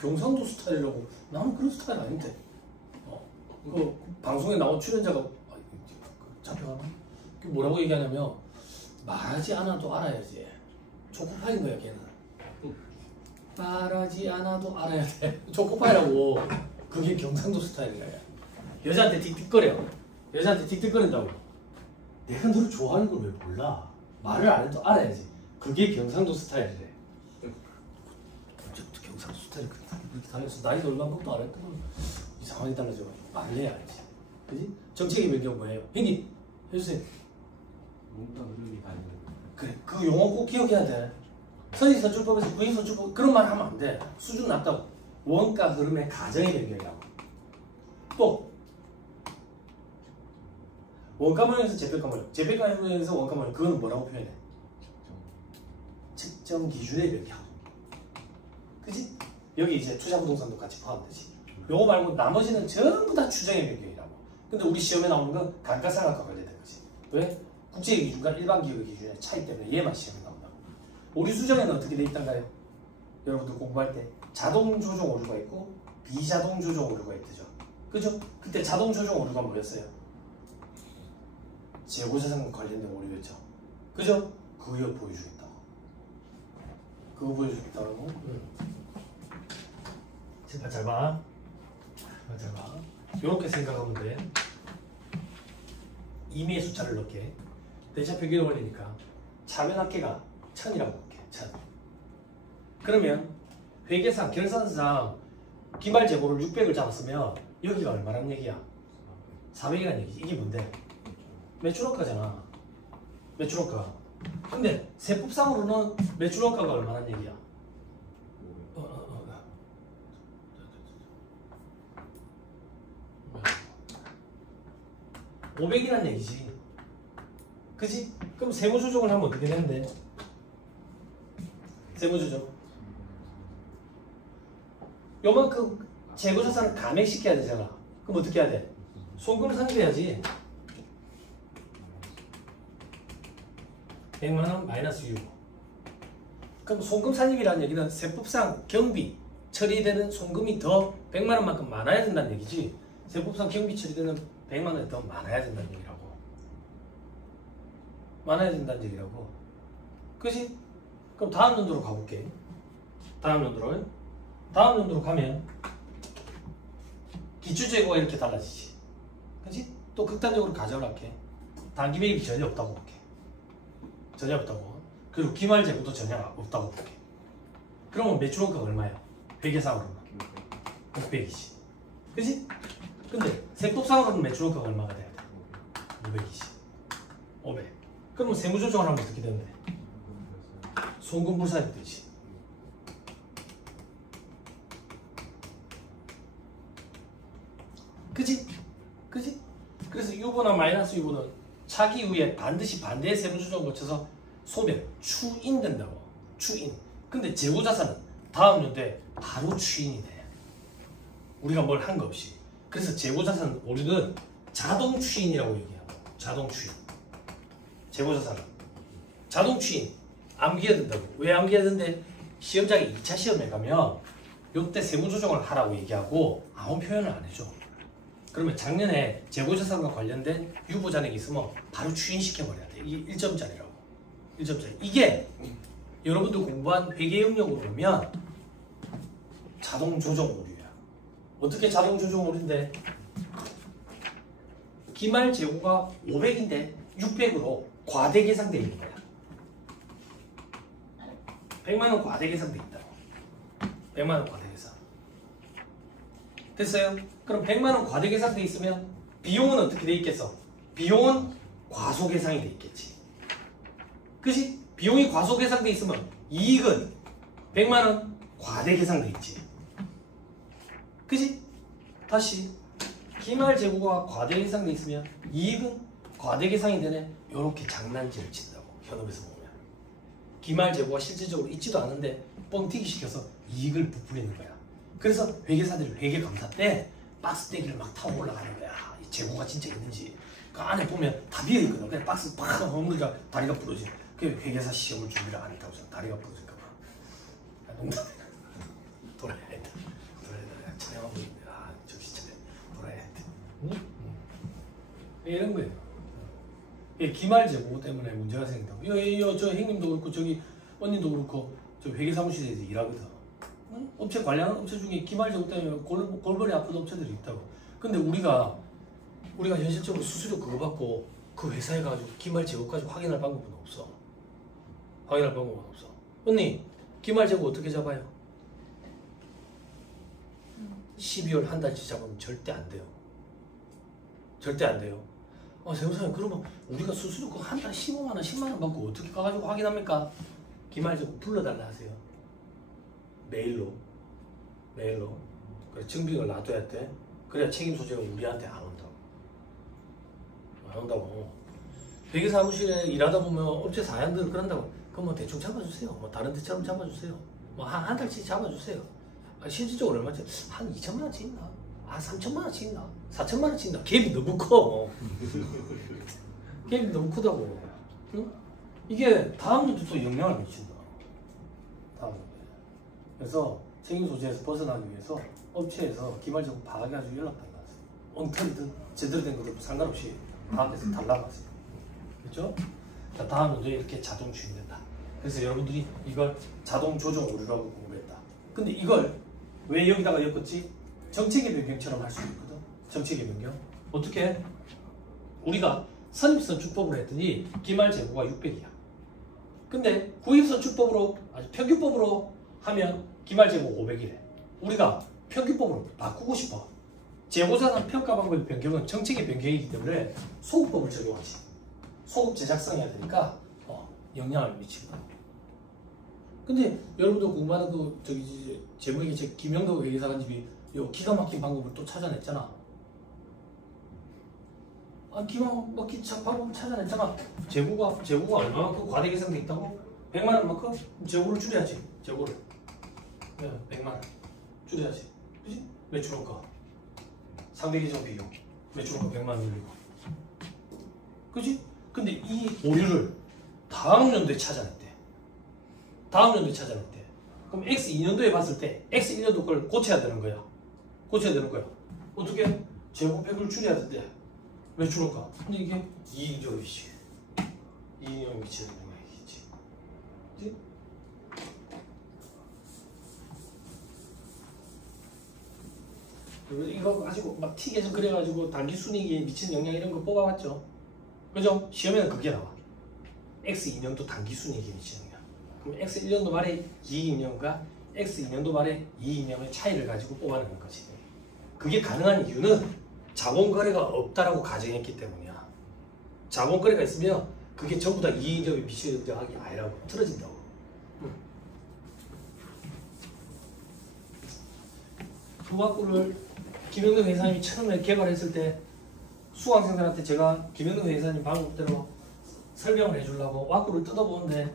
경상도 스타일이라고. 나는 그런 스타일 아닌데. 그 방송에 나온 출연자가 잡혀가나? 뭐라고 얘기하냐면 말하지 않아도 알아야지. 초코파이인 거야 걔는. 말하지 않아도 알아야 돼. 초코파이라고. 그게 경상도 스타일이야. 여자한테 틱틱거려. 여자한테 틱틱거린다고. 내가 너를 좋아하는 걸 왜 몰라? 말을 안 해도 알아야지. 그게 경상도 스타일이래. 언제부터 경상도 스타일이 그렇게 다녔어? 나이도 얼마 것도 안 했더만 이 상황이 달라져가지고 말해야 알지. 그지? 정책의 변경 뭐예요? 형님 해주세요. 뭔가 흐름이 다르고. 그래, 그 용어 꼭 기억해야 돼. 서희서출법에서 구인서출법 그런 말 하면 안 돼. 수준 낮다고. 원가 흐름의 가정의 변경이라고. 또 원가물에서 재평가물, 재평가물에서 원가물 그거는 뭐라고 표현해? 측정 기준의 변경. 그지? 여기 이제 투자부동산도 같이 포함되지. 요거 말고 나머지는 전부 다 추정의 변경이라고. 근데 우리 시험에 나오는 건 감가상각과 관련된 거지. 왜? 국제의 기준과 일반 기업의 기준의 차이 때문에 얘만 시험에 나온다고. 오류 수정에는 어떻게 돼 있단가요? 여러분들 공부할 때 자동 조정 오류가 있고 비자동 조정 오류가 있죠. 그죠? 그때 자동 조정 오류가 뭐였어요? 재고자산 관련된 오류였죠. 그죠? 그거 보여주겠다고. 그거 보여주겠다고. 잘 봐. 잘 봐. 이렇게 생각하면 돼. 임의의 숫자를 넣게. 대차 표기를 올리니까 차면 합계가 1000이라고 할게. 1000. 그러면 회계상 결산상 기말 재고를 600을 잡았으면 여기가 얼마란 얘기야? 400이란 얘기지. 이게 뭔데? 매출원가잖아. 매출원가. 근데 세법상으로는 매출원가가 얼마란 얘기야? 500이란 얘기지. 그지? 그럼 세무조정을 하면 어떻게 되는데? 세무조정. 요만큼 재고자산을 감액시켜야 되잖아. 그럼 어떻게 해야 돼? 송금 산입해야지. 100만원 마이너스 6. 그럼 송금 산입이라는 얘기는 세법상 경비 처리되는 송금이 더 100만원만큼 많아야 된다는 얘기지. 세법상 경비 처리되는 100만원이 더 많아야 된다는 얘기라고. 많아야 된다는 얘기라고. 그지? 그럼 다음 연도로 가볼게. 다음 연도로 가면 기출재고가 이렇게 달라지지. 그지? 또 극단적으로 가정을 할게. 단기 매입이 전혀 없다고 볼게. 전혀 없다고. 그리고 기말 재고도 전혀 없다고 볼게. 그러면 매출원가가 얼마야? 회계상으로는 600이지. 그지? 근데 세법상으로는 매출원가가 얼마가 돼야 돼? 500이지. 500. 그러면 세무조정을 하면 어떻게 되는데? 송금불산이 되지. 그지? 그지? 그래서 유보나 마이너스 유보는 차기 이후에 반드시 반대의 세무조정을 거쳐서 소멸, 추인된다고. 추인. 근데 재고자산은 다음 연도에 바로 추인이 돼. 우리가 뭘 한 거 없이. 그래서 재고자산 오류는 자동 추인이라고 얘기하고. 자동 추인. 재고자산은 자동 추인. 암기해야 된다고. 왜 암기해야 되는데? 시험장에 2차 시험에 가면 이때 세무조정을 하라고 얘기하고 아무 표현을 안 해줘. 그러면 작년에 재고자산과 관련된 유보잔액이 있으면 바로 추인시켜버려야 돼. 이게 1점짜리라고. 1점짜리. 이게 여러분들 공부한 회계 영역으로 보면 자동 조정 오류야. 어떻게 자동 조정 오류인데? 기말 재고가 500인데 600으로 과대 계상되어 있는 거야. 100만원 과대 계상되어 있다고. 100만원 과대 계상. 됐어요? 그럼 100만원 과대 계상되어 있으면 비용은 어떻게 돼 있겠어? 비용은 과소 계상이 돼 있겠지. 그치? 비용이 과소 계상되어 있으면 이익은 100만원 과대 계상되어 있지. 그치? 다시 기말 재고가 과대 계상되어 있으면 이익은 과대 계상이 되네. 요렇게 장난질을 친다고. 현업에서 보면 기말 재고가 실질적으로 있지도 않은데 뻥튀기 시켜서 이익을 부풀리는 거야. 그래서 회계사들이 회계 감사 때 박스 떼기를 막 타고 올라가는 거야. 이 재고가 진짜 있는지. 그 안에 보면 다 비어있거든. 그냥 박스 팍 허물자 다리가 부러지. 그 회계사 시험을 준비를 안 했다고 해서 다리가 부러질까 봐. 농담이야. 돌아야 돼. 촬영하고 있는데 정신 차려. 돌아야 돼. 응? 이런 거예요. 기말 재고 때문에 문제가 생긴다고. 저 형님도 그렇고 저기 언니도 그렇고 저 회계사무실에서 일하거든. 응? 업체 관리하는 업체 중에 기말 재고 때문에 골머리 아픈 업체들이 있다고. 근데 우리가 우리가 현실적으로 수수료 그거 받고 그 회사에 가지고 기말 재고까지 확인할 방법은 없어. 확인할 방법은 없어. 언니, 기말 재고 어떻게 잡아요? 12월 한 달치 잡으면 절대 안 돼요. 절대 안 돼요. 세무사님, 그러면 우리가 수수료 그 한 달 15만 원, 10만 원 받고 어떻게 가가지고 확인합니까? 기말 재고 불러달라 하세요. 메일로. 그래, 증빙을 놔둬야 돼. 그래야 책임 소재가 우리한테 안 온다고. 안 온다고. 회계사무실에 일하다 보면 업체 사양들 그런다고. 그럼 뭐 대충 잡아주세요. 뭐 다른 데처럼 잡아주세요. 뭐 한 달치 잡아주세요. 실질적으로 얼마지? 한 2천만 원치 있나? 3천만 원치 있나? 4천만 원치 있나? 갭이 너무 커. 갭이 너무 크다고. 응? 이게 다음 년도 또 영향을 미친다. 다음 년도에. 그래서 책임 소재에서 벗어나기 위해서 업체에서 기말재고 파악해가지고 연락달라 하세요. 엉터리든 제대로 된 것도 상관없이 파악해서 달라고 하세요. 그렇죠? 자, 다음 년도에 이렇게 자동 추인된다. 그래서 여러분들이 이걸 자동 조정 오류라고 공부했다. 근데 이걸 왜 여기다가 엮었지? 정책의 변경처럼 할 수 있거든. 정책의 변경. 어떻게? 우리가 선입선출법으로 했더니 기말재고가 600이야. 근데 구입선출법으로 아주 평균법으로 하면 기말재고 500이래. 우리가 평균법으로 바꾸고 싶어. 재고자산 평가 방법의 변경은 정책의 변경이기 때문에 소급법을 적용하지. 소급 제작성해야 되니까 영향을 미치고. 근데 여러분도 공부하는 그 제목이 제 김영도 회계사관집이 요 기가 막힌 방법을 또 찾아냈잖아. 기가 막힌 방법을 찾아냈잖아. 재고가 얼마만큼 과대 계산돼 있다고? 100만 원만큼 재고를 줄여야지. 재고를. 100만 원 줄여야지. 그지? 매출원가. 상대 계정 비용. 매출원가 100만 원 늘리고. 그지? 근데 이 오류를 다음 연도에 찾아냈대. 다음 연도에 찾아냈대. 그럼 X2년도에 봤을 때 X1년도 걸 고쳐야 되는 거야. 고쳐야 되는 거야. 어떻게? 재고팩을 줄여야 된대. 매출원가. 근데 이게 이익적이지. 이익에 미치는 영향이겠지. 그지? 이거 가지고 막 틱에서 그래가지고 단기순이익에 미치는 영향 이런 거 뽑아봤죠. 그죠? 시험에는 그게 나와. X2년도 단기순이익에 미치는 영향. 그럼 X1년도 말에 이익잉여과 X2년도 말에 이익잉여의 차이를 가지고 뽑아내는 거지. 그게 가능한 이유는 자본거래가 없다라고 가정했기 때문이야. 자본거래가 있으면 그게 전부 다 이익잉여에 미치는 영향이 아니라고 틀어진다고. 그 와꾸를 김영동 회사님이 처음에 개발했을 때 수강생들한테 제가 김영동 회사님 방법대로 설명을 해주려고 와꾸를 뜯어보는데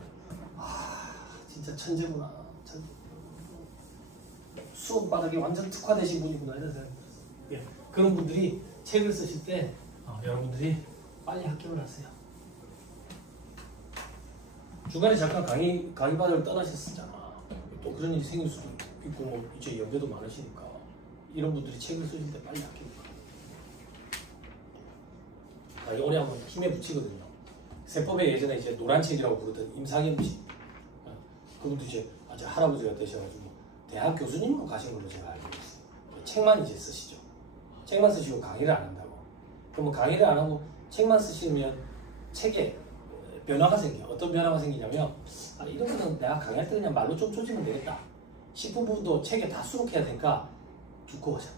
진짜 천재구나. 수업 바닥에 완전 특화되신 분이구나 이런 생각이 들었어요. 예. 그런 분들이 책을 쓰실 때 여러분들이 빨리 합격을 하세요. 중간에 잠깐 강의 바닥을 떠나셨었잖아. 또 그런 일이 생길 수도 있고 뭐 이제 연배도 많으시니까 이런 분들이 책을 쓰실 때 빨리 합격을 해요. 올해 한번 힘에 붙이거든요. 세법에 예전에 이제 노란 책이라고 부르던 임상현 씨, 그분도 이제 아주 할아버지가 되셔가지고 대학 교수님으로 가신 걸로 제가 알고 있어요. 책만 이제 쓰시죠. 책만 쓰시고 강의를 안 한다고. 그러면 강의를 안 하고 책만 쓰시면 책에 변화가 생겨. 어떤 변화가 생기냐면 이런 거는 내가 강의할 때 그냥 말로 좀 조지면 되겠다 싶은 부분도 책에 다 수록해야 되니까 두꺼워져.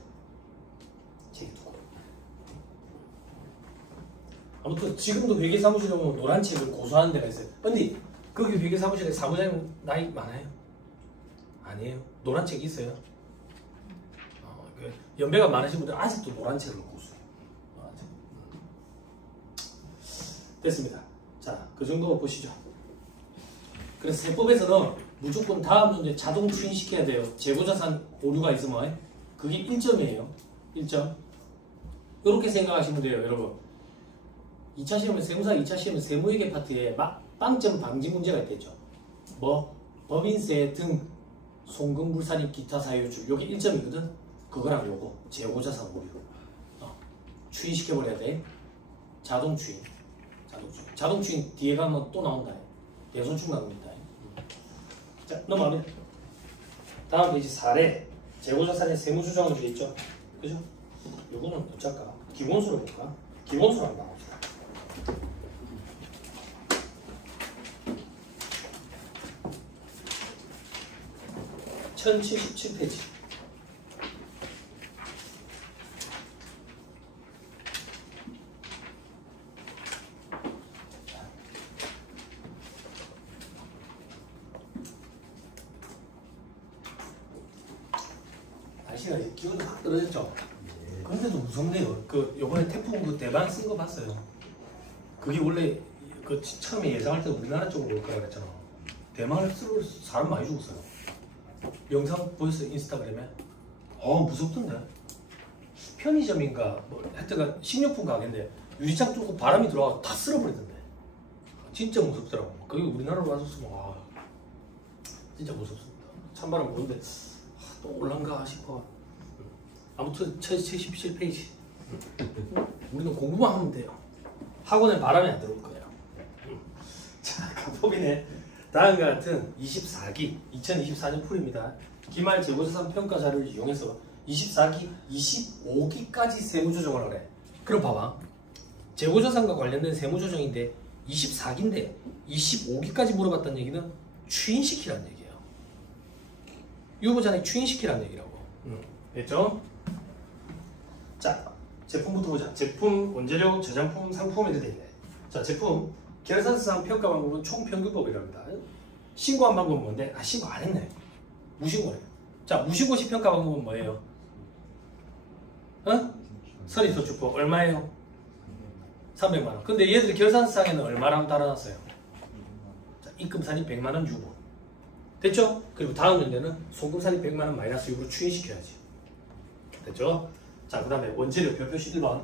책이 두꺼워. 아무튼 지금도 회계사무실에 보면 노란 책을 고소하는 데가 있어요. 근데 거기 회계사무실에 사무장님 나이 많아요? 아니에요. 노란 책이 있어요. 연배가 많으신 분들 아직도 노란 책을 고소해요. 됐습니다. 자, 그 정도 보시죠. 그래서 세법에서는 무조건 다음 연도에 자동 추인시켜야 돼요. 재고자산 오류가 있으면 그게 1점이에요. 1점. 이렇게 생각하시면 돼요, 여러분. 2차 시험에 세무사 2차 시험에 세무회계 파트에 빵점 방지 문제가 있겠죠. 뭐 법인세 등 송금 불산입 기타 사유줄 요게 1점이거든. 그거랑 요거 재고자산 오류 추인시켜버려야 돼. 자동 추인. 자동 추인 뒤에 가면 또 나온다. 대손 충당입니다. 자, 넘어가면 다음 페이지 4례 재고자산의 세무조정으로 되어 있죠. 그죠? 요거는 어쩔까? 기본수로 볼까? 기본수로 한번 나옵시다. 1077페이지. 날씨가 기온이 확 떨어졌죠? 근데도 무섭네요. 요번에 태풍 대만 쓴 거 봤어요. 그게 원래 처음에 예상할 때 우리나라 쪽으로 올 거라 그랬잖아. 대만을 쓰러 사람 많이 죽었어요. 영상 보였어요? 인스타그램에? 무섭던데? 편의점인가 하여튼 식료품 가게인데 유리창 뚫고 바람이 들어와서 다 쓸어버리던데. 진짜 무섭더라고. 거기 우리나라로 왔었으면 진짜 무섭습니다. 찬바람 부는데 또 올란가 싶어. 아무튼 77페이지. 우리는 공부만 하면 돼요. 학원에 바람이 안 들어올 거예요. 자, 가법이네. 다음과 같은 24기 2024년 풀입니다. 기말 재고자산 평가 자료를 이용해서 24기, 25기까지 세무조정을 하래. 그럼 봐봐. 재고자산과 관련된 세무조정인데 24기인데 25기까지 물어봤다는 얘기는 추인시키라는 얘기예요. 유보자에 추인시키라는 얘기라고. 됐죠? 자, 제품부터 보자. 제품, 원재료, 저장품, 상품 이렇게 돼 있네. 자, 제품 계산서상 평가 방법은 총평균법이랍니다. 신고한 방법은 뭔데? 신고 안 했네. 무신고네. 자, 무신고시 평가 방법은 뭐예요? 선입선출법 얼마예요? 300만원. 근데 얘들이 결산서상에는 얼마라고 달아놨어요? 자, 입금산입 100만원 유보. 됐죠? 그리고 다음 문제는 송금산입 100만원 마이너스 유보로 추인시켜야지. 됐죠? 자, 그 다음에 원재료 별표시 1번.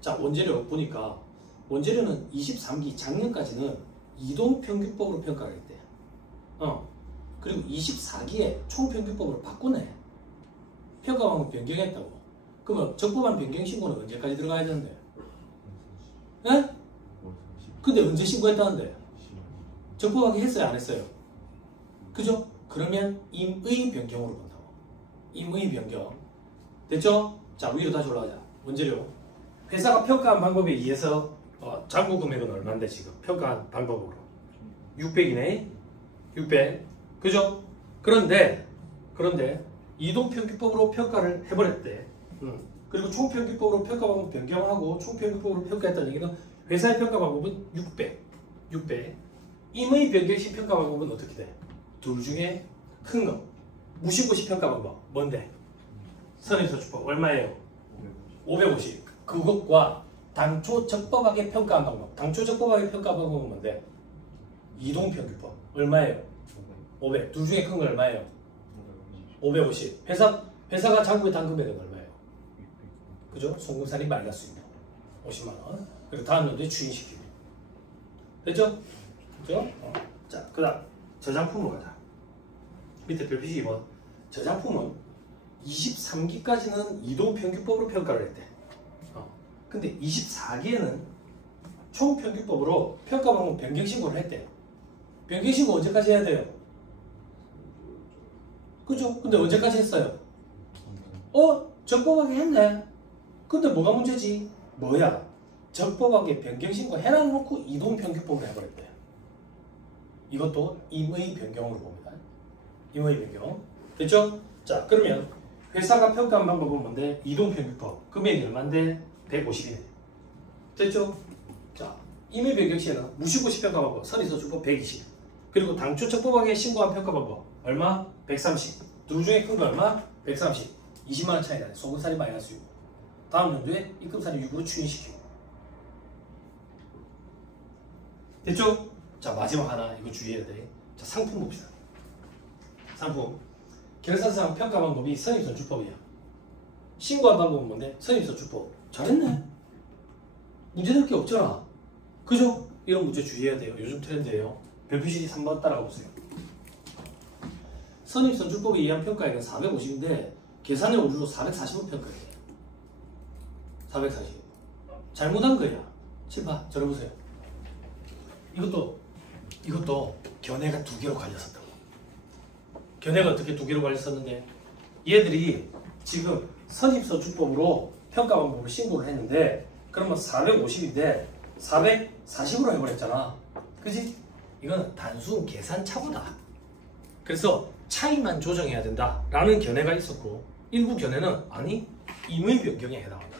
자, 원재료 보니까 원재료는 23기 작년까지는 이동평균법으로 평가를 했대. 그리고 24기에 총평균법으로 바꾸네. 평가 방법 변경했다고. 그러면 적법한 변경 신고는 언제까지 들어가야 되는데? 예? 근데 언제 신고했다는데? 적법하게 했어요, 안 했어요? 그죠? 그러면 임의 변경으로 본다고. 임의 변경. 됐죠? 자, 위로 다시 올라가자. 원재료. 회사가 평가한 방법에 의해서 잔고 금액은 얼마인데 지금 평가한 방법으로 600이네. 600. 그죠? 그런데 이동평균법으로 평가를 해버렸대. 그리고 총평균법으로 평가 방법 변경하고 총평균법으로 평가했다는 얘기는 회사의 평가 방법은 600. 임의 변경식 평가 방법은 어떻게 돼? 둘 중에 큰 거. 무신고식 평가 방법 뭔데? 선입선출법 얼마예요? 550. 그것과 당초 적법하게 평가한 방법. 당초 적법하게 평가한 방법은 뭔데? 이동평균법 얼마예요? 500. 둘 중에 큰 거 얼마예요? 550. 회사가 잔고에 단 금액은 얼마예요? 그죠? 송금산입 마이너스 50만원. 그리고 다음 연도에 추인시키고. 됐죠? 그죠? 자, 그 다음 저장품으로 가자. 밑에 별표시 2번. 저장품은 23기까지는 이동평균법으로 평가를 했대. 근데 24기에는 총평균법으로 평가 방법 변경신고를 했대요. 변경신고 언제까지 해야 돼요? 그죠? 근데 언제까지 했어요? 적법하게 했네. 근데 뭐가 문제지? 뭐야? 적법하게 변경신고 해놔놓고 이동평균법으로 해버렸대요. 이것도 임의 변경으로 봅니다. 임의 변경. 됐죠? 자, 그러면 회사가 평가한 방법은 뭔데? 이동평균법. 금액이 얼마인데? 150이네. 됐죠? 자, 임의 변경 시에는 무신고식 평가 방법, 선입선출법 120. 그리고 당초 적법하게 신고한 평가 방법 얼마? 130. 둘 중에 큰 거 얼마? 130. 20만원 차이 나네. 송금산입 마이너스 6. 다음 연도에 입금산입 6으로 추인시키고. 됐죠? 자, 마지막 하나 이거 주의해야 돼. 자, 상품 봅시다. 상품. 결산상 평가 방법이 선입선출법이야. 신고한 방법은 뭔데? 선입선출법. 잘했네. 문제될 게 없잖아. 그죠? 이런 문제 주의해야 돼요. 요즘 트렌드예요. 별표시 3번 따라가 보세요. 선입선출법에 의한 평가액은 450인데 계산의 오류로 440을 평가해요. 440. 잘못한 거야. 실파, 저러보세요. 이것도 견해가 2개로 갈렸었다고. 견해가 어떻게 2개로 갈렸었는데 얘들이 지금 선입선출법으로 평가 방법을 신고를 했는데 그러면 450인데 440으로 해버렸잖아. 그지? 이건 단순 계산 착오다. 그래서 차이만 조정해야 된다라는 견해가 있었고 일부 견해는 아니 임의 변경에 해당한다.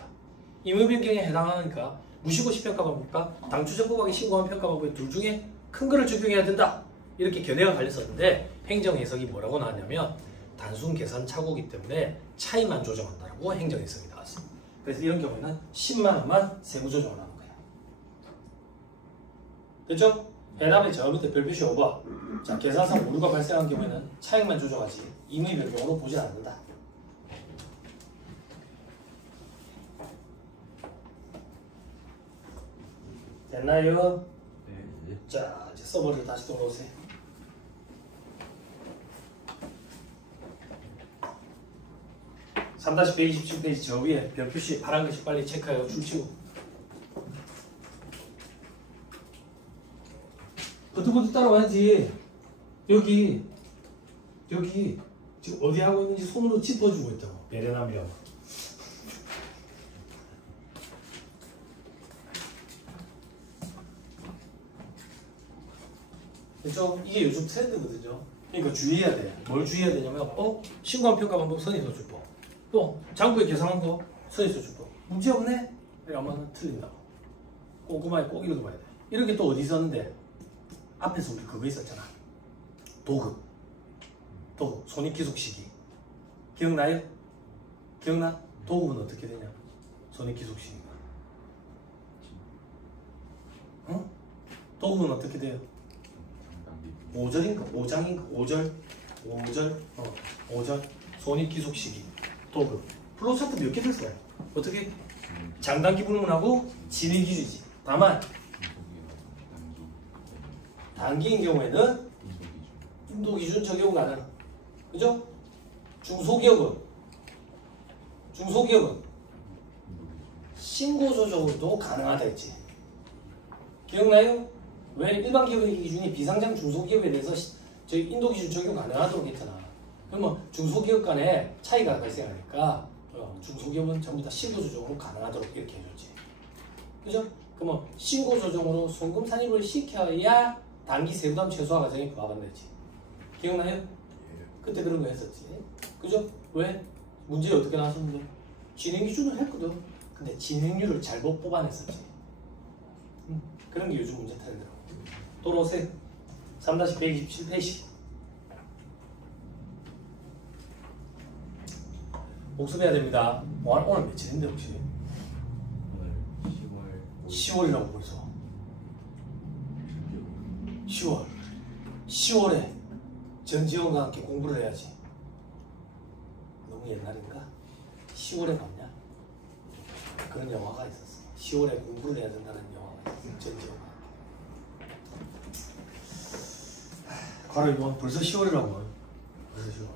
임의 변경에 해당하니까 무시고시 평가 방법과 당추정법하기 신고한 평가 방법의 둘 중에 큰 거를 적용해야 된다. 이렇게 견해가 갈렸었는데 행정 해석이 뭐라고 나왔냐면 단순 계산 착오이기 때문에 차이만 조정한다라고 행정 해석이 나왔어. 그래서 이런 경우에는 10만 원만 세부 조정을 하는 거야. 됐죠? 해답의 저 밑에 별표시 5번. 자, 계산상 오류가 발생한 경우에는 차익만 조정하지 임의 변경으로 보지 않는다. 됐나요? 네. 자, 이제 서버를 다시 돌아오세요. (3-127페이지) 저 위에 별표시 파란 글씨 빨리 체크하여 줄치고 버뜩버뜩 따라와야지. 여기 지금 어디 하고 있는지 손으로 짚어주고 있다고. 베레나미라고. 그렇죠? 이게 요즘 트렌드거든요. 그러니까 주의해야 돼. 뭘 주의해야 되냐면 신고한 평가 방법 선입선출법. 또 장부에 계산한 거 선입선출법. 문제 없네? 이러면 틀린다고. 꼼꼼하게 꼭 읽어봐야 돼. 이런 게 또 어디 있었는데 앞에서 우리 그거 있었잖아. 도급. 손익기속시기. 기억나요? 기억나? 도급은 어떻게 되냐? 손익기속시기가. 어? 도급은 어떻게 돼요? 5절인가? 5장인가? 5절 손익기속시기 도급 플로우차트 몇 개 됐어요? 어떻게? 장단기 불문하고 진위기준이지. 다만 단기인 경우에는 인도기준 적용 가능. 그죠? 중소기업은 신고조정도 가능하다 했지. 기억나요? 왜 일반 기업의 기준이 비상장 중소기업에 대해서 저희 인도기준 적용 가능하도록 했잖아. 그러면 중소기업 간에 차이가 발생하니까 중소기업은 전부 다 신고조정으로 가능하도록 이렇게 해줬지. 그죠? 그러면 신고조정으로 송금 산입을 시켜야 단기 세부담 최소화 과정에 부합한다지. 기억나요? 그때 그런 거 했었지. 그죠? 왜? 문제 어떻게 나왔었는데? 진행기준을 했거든. 근데 진행률을 잘못 뽑아냈었지. 그런 게 요즘 문제 트렌드라고. 돌아오세요. 3-127페이지. 복습해야 됩니다. 오늘 며칠인데 혹시? 오늘 10월이라고 벌써. 10월에 전지현과 함께 공부를 해야지. 너무 옛날인가? 10월에 봤냐? 그런 영화가 있었어. 10월에 공부를 해야 된다는 영화가 있었어. 전지현과 함께. 괄호 2번. 벌써 10월이라고. 벌써 10월.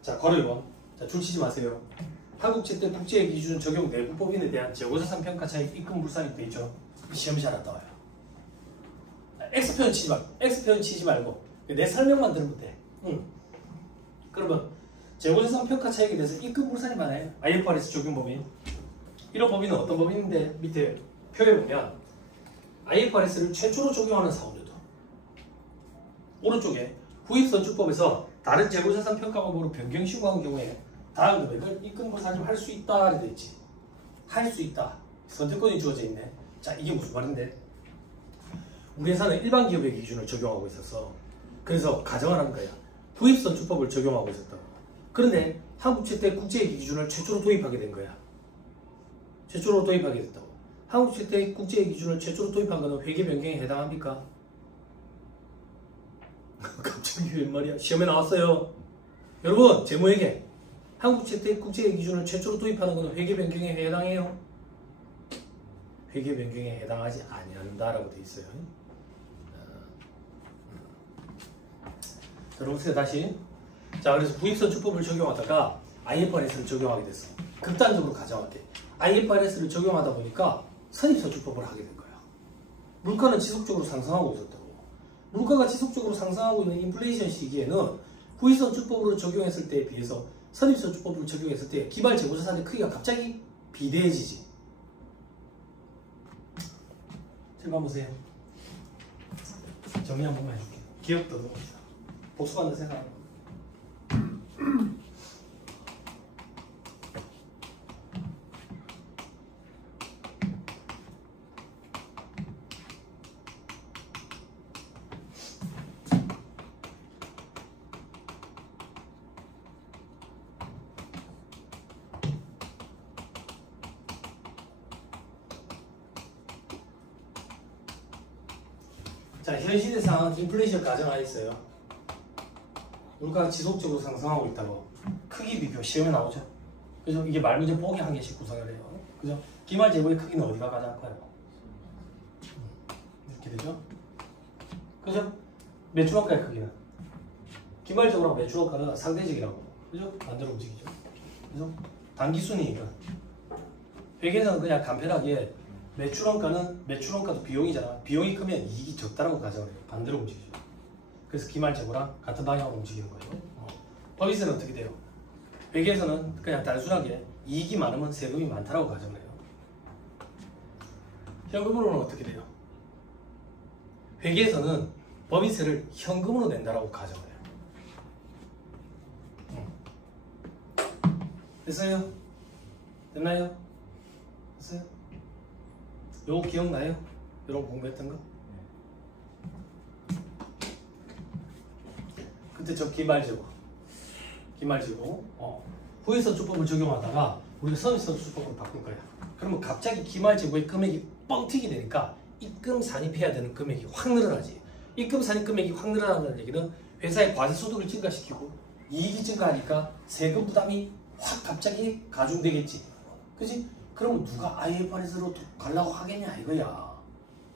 자, 괄호 2번. 자, 줄치지 마세요. 한국제때 국제기준 적용 내부법인에 대한 재고자산 평가 차익 입금 불산이 돼 있죠. 시험이 잘 안 나와요. X표현 치지 말고 내 설명만 들으면 돼. 그러면 재고자산 평가 차익에 대해서 입금 불산이 많아요. IFRS 적용 법인. 이런 법인은 어떤 법인인데 밑에 표에 보면 IFRS를 최초로 적용하는 사업료도. 오른쪽에 구입선출법에서 다른 재고자산 평가 방법으로 변경 신고한 경우에 다음 금액을 입금 불산을 할 수 있다 이렇게 돼 있지. 할 수 있다. 선택권이 주어져 있네. 자, 이게 무슨 말인데? 우리 회사는 일반 기업의 기준을 적용하고 있어서 그래서 가정을 한 거야. 구입선출법을 적용하고 있었다고. 그런데 한국채택 국제회계 기준을 최초로 도입하게 된 거야. 최초로 도입하게 됐다고. 한국채택 국제회계 기준을 최초로 도입한 거는 회계 변경에 해당합니까? 갑자기 웬 말이야? 시험에 나왔어요. 여러분, 재무회계. 한국채택 국제회계 기준을 최초로 도입하는 거는 회계 변경에 해당해요? 회계 변경에 해당하지 아니한다라고 돼 있어요. 들어보세요 다시. 자, 그래서 구입선출법을 적용하다가 IFRS를 적용하게 됐어. 극단적으로 가정할게. IFRS를 적용하다 보니까 선입선출법을 하게 된 거야. 물가는 지속적으로 상승하고 있었다고. 물가가 지속적으로 상승하고 있는 인플레이션 시기에는 구입선출법으로 적용했을 때에 비해서 선입선출법을 적용했을 때 기말 재고자산의 크기가 갑자기 비대해지지. 질문 보세요. 정리 한 번만 해줄게. 기억도 넣어봅시다. 복수받는 생각. 자, 현 시대상 인플레이션 가정하에 있어요. 물가가 지속적으로 상승하고 있다고. 크기 비교 시험에 나오죠. 그죠? 이게 말문제 보기 한 개씩 구성을 해요. 그죠? 기말 재고의 크기는 어디가 가장 커요? 이렇게 되죠? 그죠? 매출원가의 크기는 기말 재고랑 매출원가는 상대적이라고. 그죠? 반대로 움직이죠. 그죠? 단기순이익은 회계에서는 그냥 간편하게 매출원가도 비용이잖아. 비용이 크면 이익이 적다라고 가정을 해요. 반대로 움직이죠. 그래서 기말 재고랑 같은 방향으로 움직이는 거예요. 법인세는 어떻게 돼요? 회계에서는 그냥 단순하게 이익이 많으면 세금이 많다라고 가정을 해요. 현금으로는 어떻게 돼요? 회계에서는 법인세를 현금으로 낸다라고 가정을 해요. 됐어요? 됐나요? 됐어요? 요거 기억나요? 여러분 공부했던 거? 그때 저 기말재고 후회선출법을 적용하다가 우리가 선입선출법으로 바꿀 거야. 그러면 갑자기 기말재고의 금액이 뻥튀기 되니까 입금 산입해야 되는 금액이 확 늘어나지. 입금 산입 금액이 확 늘어난다는 얘기는 회사의 과세소득을 증가시키고 이익이 증가하니까 세금 부담이 확 갑자기 가중되겠지. 그지? 그러면 누가 IFRS로 가려고 하겠냐 이거야.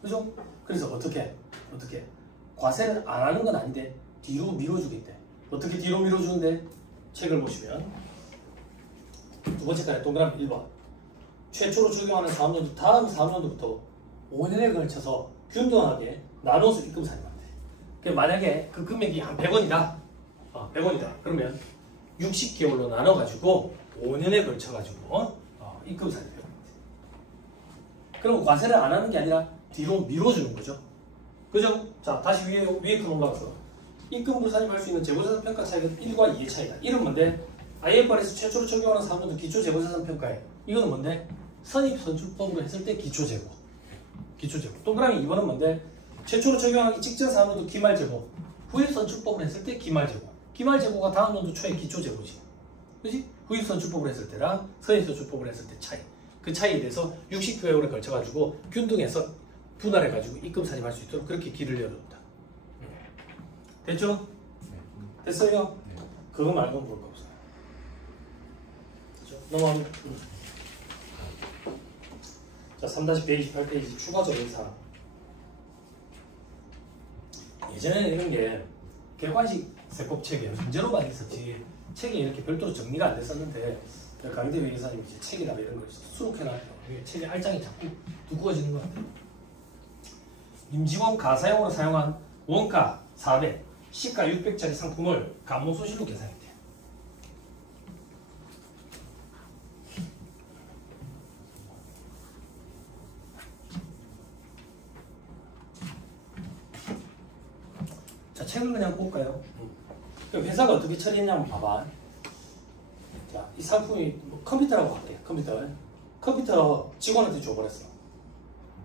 그죠? 그래서 어떻게? 과세를 안 하는 건 아닌데 뒤로 밀어주겠대. 어떻게 뒤로 밀어주는데? 책을 보시면 두 번째 칸에 동그라미 1번 최초로 적용하는 사업년도 다음 사업년도부터 5년에 걸쳐서 균등하게 나눠서 입금 산입한대. 만약에 그 금액이 한 100원이다. 100원이다. 그러면 60개월로 나눠가지고 5년에 걸쳐가지고 입금 산입해요. 그럼 과세를 안 하는 게 아니라 뒤로 밀어주는 거죠. 그죠? 자, 다시 위에 칸 올라가서 입금으로 산입할 수 있는 재고자산 평가 차이가 1과 2의 차이다. 이는 뭔데? IFRS 최초로 적용하는 사업년도 기초재고자산 평가에 이거는 뭔데? 선입선출법으로 했을 때 기초재고. 동그라미 2번은 뭔데? 최초로 적용하기 직전 사업년도 기말재고, 후입선출법으로 했을 때 기말재고. 기말재고가 다음 연도 초에 기초재고지. 그지? 후입선출법으로 했을 때랑 선입선출법으로 했을 때 차이. 그 차이에 대해서 60개월에 걸쳐가지고 균등해서 분할해가지고 입금 산입할 수 있도록 그렇게 길을 열어준다. 됐죠? 됐어요? 그거 말고는 볼 거 없어요. 그렇죠? 넘어가면 자, 3-128페이지 추가적인 사항. 예전에는 이런 게 객관식 세법 책에 문제로만 있었지 책이 이렇게 별도로 정리가 안 됐었는데 강희대 회계사님이 이제 책이나 이런 걸 수록해놔요. 책의 알장이 자꾸 두꺼워지는 것 같아요. 임직원 가사용으로 사용한 원가 400, 시가 600짜리 상품을 감모손실로 계산했대요. 자, 책을 그냥 볼까요? 회사가 어떻게 처리했냐면 봐봐. 자, 이 상품이 뭐 컴퓨터라고 할게요. 컴퓨터 직원한테 줘버렸어.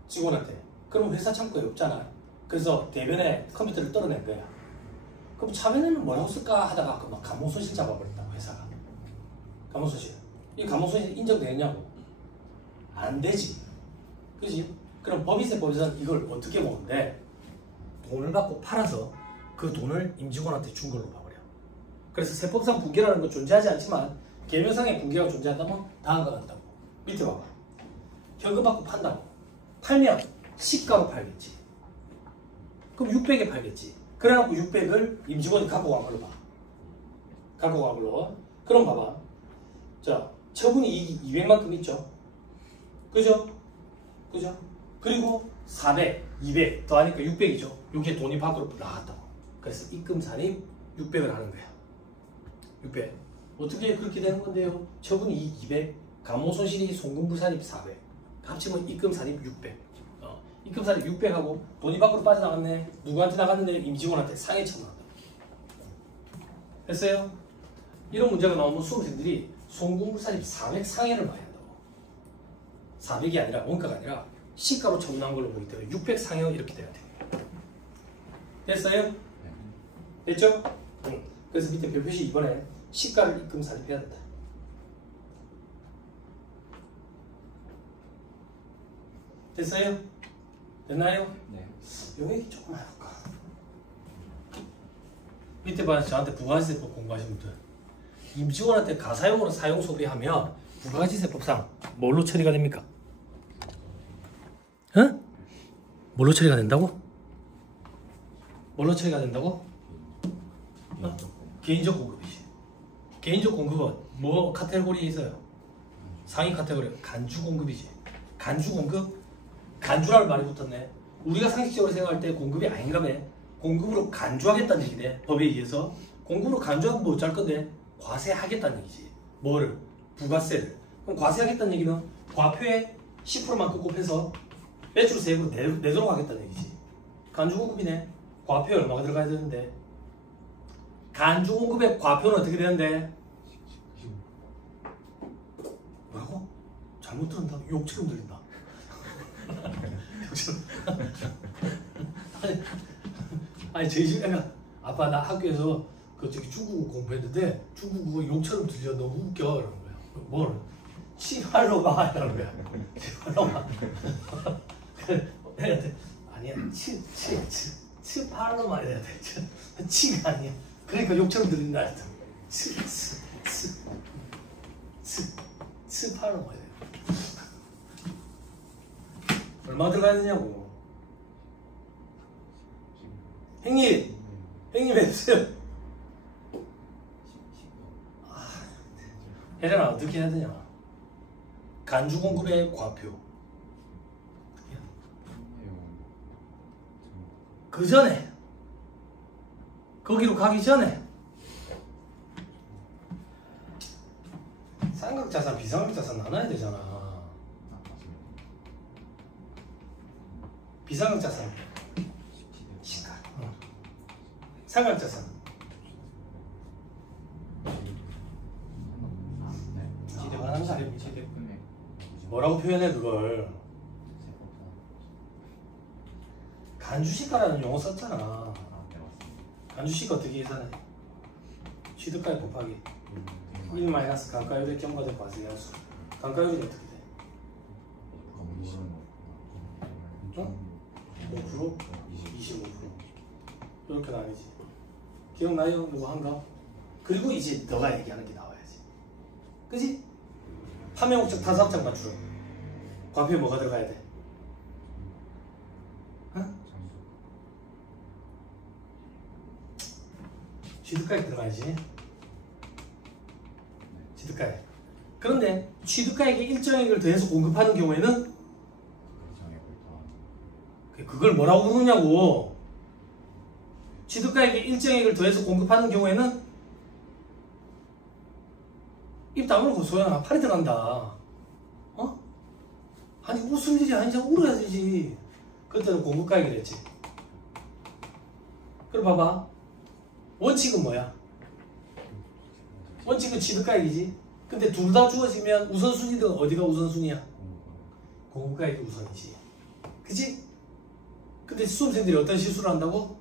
직원한테. 그럼 회사 창고에 없잖아. 그래서 대변에 컴퓨터를 떨어낸 거야. 그럼 차변에는 뭐라고 쓸까 하다가 막 감모손실 잡아버렸다고 회사가. 감모손실. 이 감모손실 인정되느냐고? 안 되지. 그지? 그럼 법인세법에서는 이걸 어떻게 보는데 돈을 받고 팔아서 그 돈을 임직원한테 준 걸로 봐버려. 그래서 세법상 분계라는 건 존재하지 않지만 계명상의 분계가 존재한다면 다음과 같다고. 밑에 봐봐. 현금 받고 판다고. 팔면 시가로 팔겠지. 그럼 600에 팔겠지. 그래갖고 600을 임직원이 갖고 간 걸로 봐. 갖고 간 걸로. 그럼 봐봐. 자, 처분이 이익이 200만큼 있죠. 그죠? 그리고 400, 200 더하니까 600이죠. 이게 돈이 밖으로 나갔다고. 그래서 입금 산입 600을 하는 거야. 600. 어떻게 그렇게 되는 건데요? 처분이 200, 감모손실이 송금부산입 400, 합치면 입금산입 600. 입금산입 600하고 돈이 밖으로 빠져나갔네. 누구한테 나갔는데? 임직원한테 상해 처분한다. 됐어요? 이런 문제가 나오면 수험생들이 송금부산입 400 상해를 봐야 한다고. 400이 아니라 원가가 아니라 시가로 처분한 걸로 보기 때문에 600 상해 이렇게 돼야 돼. 됐어요? 됐죠? 응. 그래서 밑에 별 표시 이번에 시가를 입금 산입해야 된다. 됐어요? 됐나요? 네. 요 얘기 조금만 해볼까? 밑에 봐 저한테 부가가치세법 공부하신 분들 임직원한테 가사용으로 사용 소비하면 부가가치세법상 뭘로 처리가 됩니까? 응? 뭘로 처리가 된다고? 뭘로 처리가 된다고? 개인적 공급이지. 개인적 공급은 뭐 카테고리에 있어요? 상위 카테고리 간주 공급이지. 간주 공급? 간주라는 말이 붙었네. 우리가 상식적으로 생각할 때 공급이 아닌가며 공급으로 간주하겠다는 얘기네. 법에 의해서 공급으로 간주하면 뭐 어쩔 건데 과세하겠다는 얘기지. 뭐를? 부가세를. 그럼 과세하겠다는 얘기는 과표의 10%만큼 곱해서 매출 세액으로 내도록 하겠다는 얘기지. 간주 공급이네. 과표에 얼마가 들어가야 되는데 간주 공급의 과표는 어떻게 되는데? 뭐라고? 잘못 들었다. 욕처럼 들린다. 아니 저희 집 애가 아빠 나 학교에서 그 저기 중국어 공부했는데 중국어 욕처럼 들려 너무 웃겨 이러는 거야. 뭘? 치발로마 이러는 거야. 치발로마. 애한테 아니야 치발로마 이래야 돼. 치가 아니야. 그러니까 욕처럼 들린다 했다. 치발로마 이래. 얼마 들어가야 되냐고. 형님 해주세요. 혜련아 어떻게 해야 되냐. 간주 공급의 과표. 그 전에 거기로 가기 전에 삼각자산 비삼각자산 나눠야 되잖아. 비상각자산 시가 삼각자산 지대관한 거 아닙니까? 뭐라고 표현해 그걸? 간주시가라는 용어 썼잖아. 간주시가 어떻게 계산해? 취득가액 곱하기 1 마이너스 감가율의 경과된 과세량수. 감가율이 어떻게 돼? 5%? 25%. 이렇게 나뉘지. 기억나요? 이거 한 거? 그리고 이제 너가 얘기하는 게 나와야지. 그지? 판매 목적 타사업장 맞추러. 과표에 뭐가 들어가야 돼? 어? 취득가액 들어가야지. 취득가액. 그런데 취득가액에 일정액을 더해서 공급하는 경우에는 그걸 뭐라고 부르냐고. 취득가액에 일정액을 더해서 공급하는 경우에는 입 다물고 소연아 팔이 들어간다. 어? 아니 웃을 일이 아니잖아. 울어야 되지. 그때는 공급가액이 됐지. 그럼 봐봐. 원칙은 뭐야? 원칙은 취득가액이지. 근데 둘 다 주어지면 우선순위는 어디가 우선순위야? 공급가액이 우선이지. 그치? 근데 수험생들이 어떤 실수를 한다고?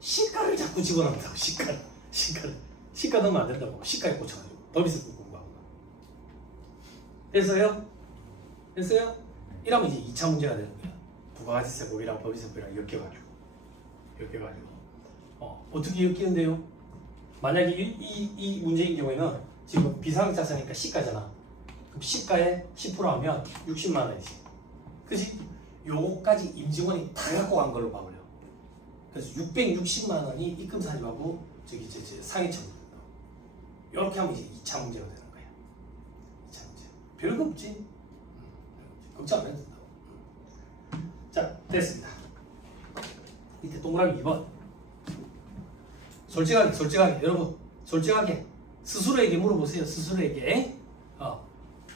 시가를 자꾸 집어넣는다고. 시가 넣으면 안 된다고. 시가에 꽂혀가지고 더비스 공부하고. 됐어요? 됐어요? 이러면 이제 2차 문제가 되는 거야. 부가가치세법이랑 법인세법이랑 엮여가지고 어떻게 엮이는데요? 만약에 이 문제인 경우에는 지금 비상자산이니까 시가잖아. 그럼 시가에 10% 하면 60만 원이지. 그치? 요거까지 임직원이 다 갖고 간 걸로 봐버려. 그래서 660만 원이 입금 산입하고 저기 상해 처분. 이렇게 하면 이제 2차 문제가 되는 거야. 2차 문제. 별거 없지. 걱정 안 해도 된다고. 자, 됐습니다. 밑에 동그라미 2번. 솔직하게 여러분, 솔직하게 스스로에게 물어보세요. 스스로에게.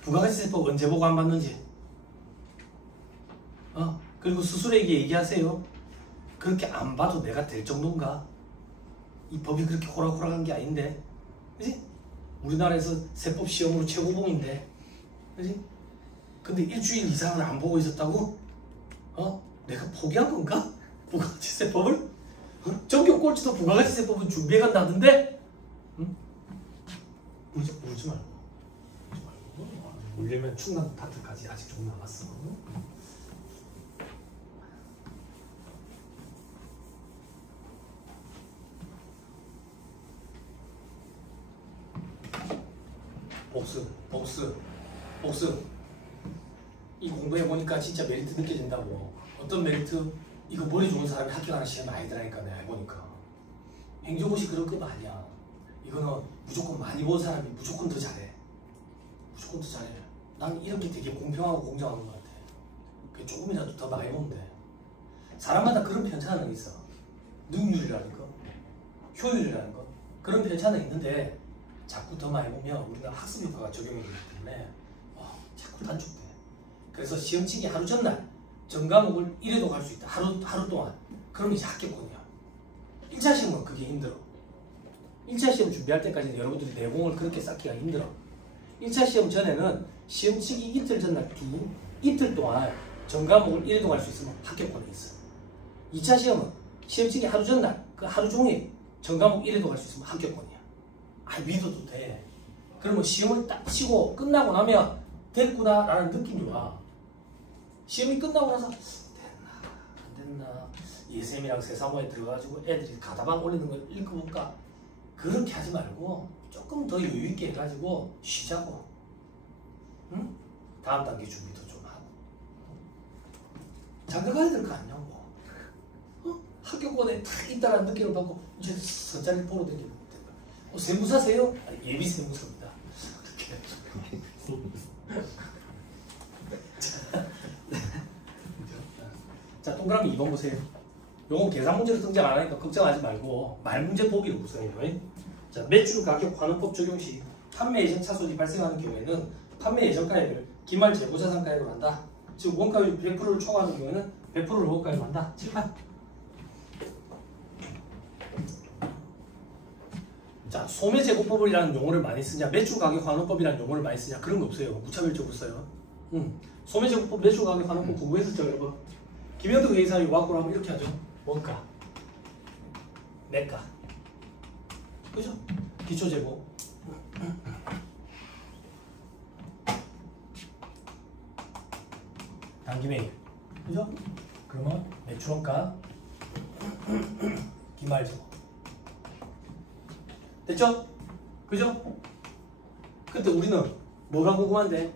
부가가치세법 언제 보고 안 받는지. 그리고 스스로에게 얘기하세요. 그렇게 안 봐도 내가 될 정도인가? 이 법이 그렇게 호락호락한 게 아닌데. 그지? 우리나라에서 세법 시험으로 최고봉인데. 그지? 근데 일주일 이상을 안 보고 있었다고? 내가 포기한 건가? 부가가치세법을? 전교 꼴찌도 부가가치세법은 준비해 간다는데? 응? 울지 말고. 울려면 충남 파트까지 아직 좀 남았어. 복습. 이 공부해보니까 진짜 메리트 느껴진다고. 어떤 메리트? 이거 머리 좋은 사람이 학교 가는 시험 아니더라니까. 내가 해보니까 행정고시 그런 급 아니야. 이거는 무조건 많이 본 사람이 무조건 더 잘해. 난 이런 게 되게 공평하고 공정한 것 같아. 조금이라도 더 많이 보면 돼. 사람마다 그런 편차는 있어. 능률이라는 거, 효율이라는 거, 그런 편차는 있는데 자꾸 더 많이 보면 우리가 학습 효과가 적용이 되기 때문에 자꾸 단축돼. 그래서 시험치기 하루 전날 전 과목을 1회도 갈 수 있다. 하루 동안. 그러면 이제 합격권이야. 1차 시험은 그게 힘들어. 1차 시험 준비할 때까지는 여러분들이 내공을 그렇게 쌓기가 힘들어. 1차 시험 전에는 시험치기 이틀 전날 이틀 동안 전 과목을 1회도 갈 수 있으면 합격권이 있어. 2차 시험은 시험치기 하루 전날 그 하루 종일 전 과목 1회도 갈 수 있으면 합격권이야. 믿어도 돼. 그러면 시험을 딱 치고 끝나고 나면 됐구나 라는 느낌이 와. 시험이 끝나고 나서 됐나 안 됐나 예쌤이랑 세사모에 들어가지고 애들이 가다방 올리는 걸 읽어볼까. 그렇게 하지 말고 조금 더 여유있게 해가지고 쉬자고. 응? 다음 단계 준비도 좀 하고. 장가 가야 될 거 아니냐고. 학교권에 탁 있다라는 느낌을 받고 이제 선짜리 보러 다니면 된다. 세무사세요? 예비 세무사입니다. 자, 동그라미 2번 보세요. 요건 계산 문제로 등장 안 하니까 걱정하지 말고 말 문제 보기로 보세요. 자, 매출 가격 환원법 적용 시 판매 예정 차손이 발생하는 경우에는 판매 예정가액을 기말 재고자산가액으로 한다. 즉 원가율 100%를 초과하는 경우에는 100%를 원가율로 한다. 칠판. 자, 소매제고법이라는 용어를 많이 쓰냐, 매출가격 환원법이라는 용어를 많이 쓰냐, 그런 거 없어요. 무차별적으로 써요. 소매제고법, 매출가격 환원법 공부했었죠, 여러분? 김현덕 회의사의 요약으로 하면 이렇게 하죠. 원가, 매가, 그죠? 기초재고, 단기매입, 그죠? 그러면 매출원가, 기말재고. 됐죠? 그죠? 근데 우리는 뭐가 궁금한데?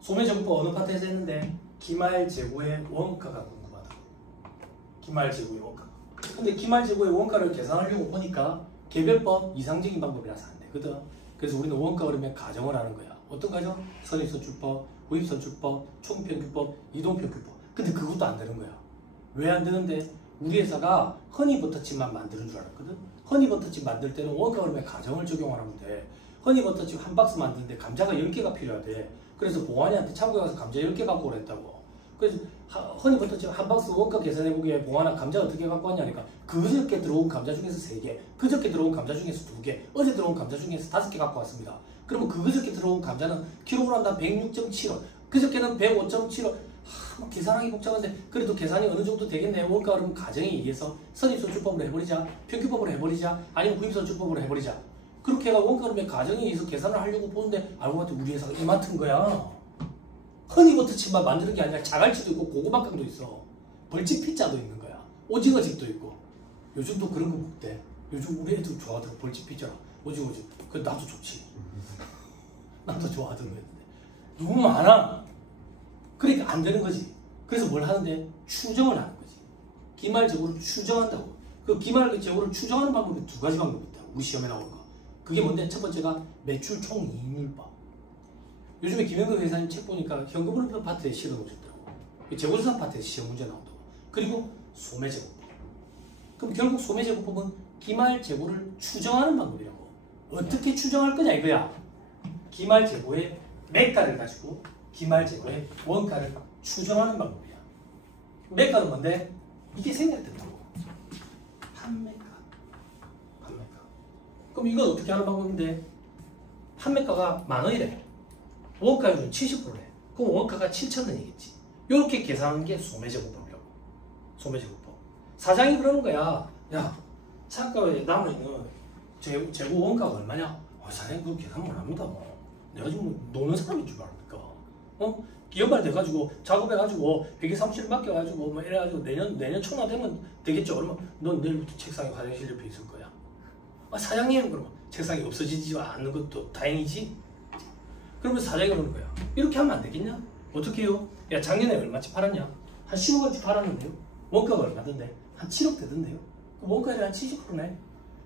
소매제고법 어느 파트에서 했는데 기말재고의 원가가 궁금하다. 기말재고의 원가. 근데 기말재고의 원가를 계산하려고 보니까 개별법 이상적인 방법이라서 안 되거든. 그래서 우리는 원가 그러면 가정을 하는 거야. 어떤 가정? 선입선출법, 후입선출법, 총평균법, 이동평균법. 근데 그것도 안 되는 거야. 왜 안 되는데? 우리 회사가 허니버터칩만 만드는 줄 알았거든. 허니버터칩 만들 때는 원가 그러면 가정을 적용하면 돼. 허니버터칩 한 박스 만드는데 감자가 10개가 필요하대. 그래서 봉환이한테 창고에 가서 감자 10개 갖고 오랬다고. 그래서 허니버터칩 한 박스 원가 계산해보기에 봉환아 감자 어떻게 갖고 왔냐니까 그저께 들어온 감자 중에서 3개, 그저께 들어온 감자 중에서 2개, 어제 들어온 감자 중에서 5개 갖고 왔습니다. 그러면 그저께 들어온 감자는 킬로그램당 106.75, 그저께는 105.75. 계산하기 복잡한데 그래도 계산이 어느 정도 되겠네. 원가 그러면 가정에 의해서 선입선출법으로 해버리자, 평균법으로 해버리자, 아니면 후입선출법으로 해버리자. 그렇게 해가 원가 그러면 가정에 의해서 계산을 하려고 보는데 알고 봤더니 우리 회사가 이만튼 거야. 허니버터칩만 만드는 게 아니라 자갈치도 있고 고구마깡도 있어. 벌집 피자도 있는 거야. 오징어집도 있고. 요즘도 그런 거 먹대. 요즘 우리 애들 좋아하더라. 벌집 피자, 오징어집. 그 나도 좋지. 나도 좋아하던 거였는데 너무 많아. 그러니까 안 되는 거지. 그래서 뭘 하는데? 추정을 하는 거지. 기말재고를 추정한다고. 그 기말재고를 추정하는 방법이 2가지 방법이 있다. 우리 시험에 나오는 거. 그게 뭔데? 첫 번째가 매출 총이익률법. 요즘에 김현경 회사님 책 보니까 현금흐름법 파트에 실어 놓으셨더라고. 재고자산 파트에 시험 문제 나온다고. 그리고 소매제고법. 그럼 결국 소매제고법은 기말재고를 추정하는 방법이라고. 어떻게 추정할 거냐 이거야. 기말재고의 매가를 가지고 기말재고의 원가를 추정하는 방법이야. 매가는 뭔데? 이게 생략된다고. 판매가. 그럼 이건 어떻게 하는 방법인데? 판매가가 10,000원이래. 원가율은 70%래. 그럼 원가가 7,000원이겠지. 이렇게 계산하는 게 소매제곱법이라고. 소매제곱법. 사장이 그러는 거야. 야, 창가에 남아있는 재고 원가가 얼마냐? 사장님 그거 계산 못합니다. 내가 지금 노는 사람인 줄 아닙니까? 연말돼가지고 작업해가지고 회계 사무실 맡겨가지고 뭐 이래가지고 내년 초나 되면 되겠죠. 그러면 넌 내일부터 책상에 화장실 옆에 있을 거야. 사장님은 그러면 책상이 없어지지 않는 것도 다행이지. 그러면 사장이 그러는 거야. 이렇게 하면 안 되겠냐? 어떻게 해요? 야, 작년에 얼마치 팔았냐? 한 10억원치 팔았는데요. 원가가 얼마던데? 한 7억 되던데요. 원가율이 한 70%네.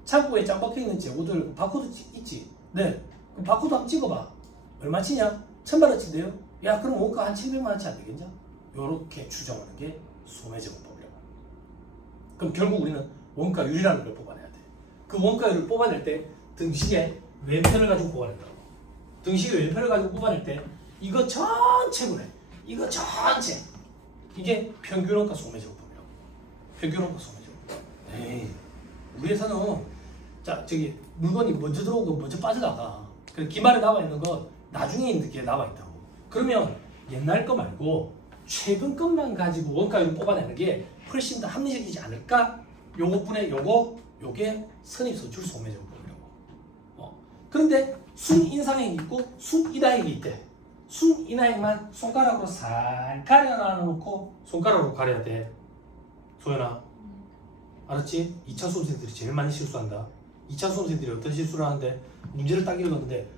창고에 짱 박혀있는 재고들 바코드 있지? 네. 그럼 바코드 한번 찍어봐. 얼마치냐? 1,000만원치인데요. 야, 그럼 원가 한 700만원치 안 되겠냐? 요렇게 추정하는 게 소매제곱법이라고. 그럼 결국 우리는 원가율이라는 걸 뽑아내야 돼. 그 원가율을 뽑아낼 때 등식의 왼편을 가지고 뽑아낸다고. 등식의 왼편을 가지고 뽑아낼 때 이거 전체분해. 이거 전체. 이게 평균원가 소매제곱법이라고. 평균원가 소매제곱법. 에이, 우리 회사는 자, 저기 물건이 먼저 들어오고 먼저 빠져나가. 그래서 기말에 나와 있는 거 나중에 이렇게 나와 있다고. 그러면 옛날 거 말고 최근 것만 가지고 원가율을 뽑아내는 게 훨씬 더 합리적이지 않을까? 요것분에 요게 선입선출 소매제곱법이라고. 그런데 순인상액이 있고 순이다액이 있대. 순인하액만 손가락으로 살 가려놔놓고 손가락으로 가려야 돼. 소연아, 알았지? 2차 수험생들이 제일 많이 실수한다. 2차 수험생들이 어떤 실수를 하는데 문제를 딱 읽었는데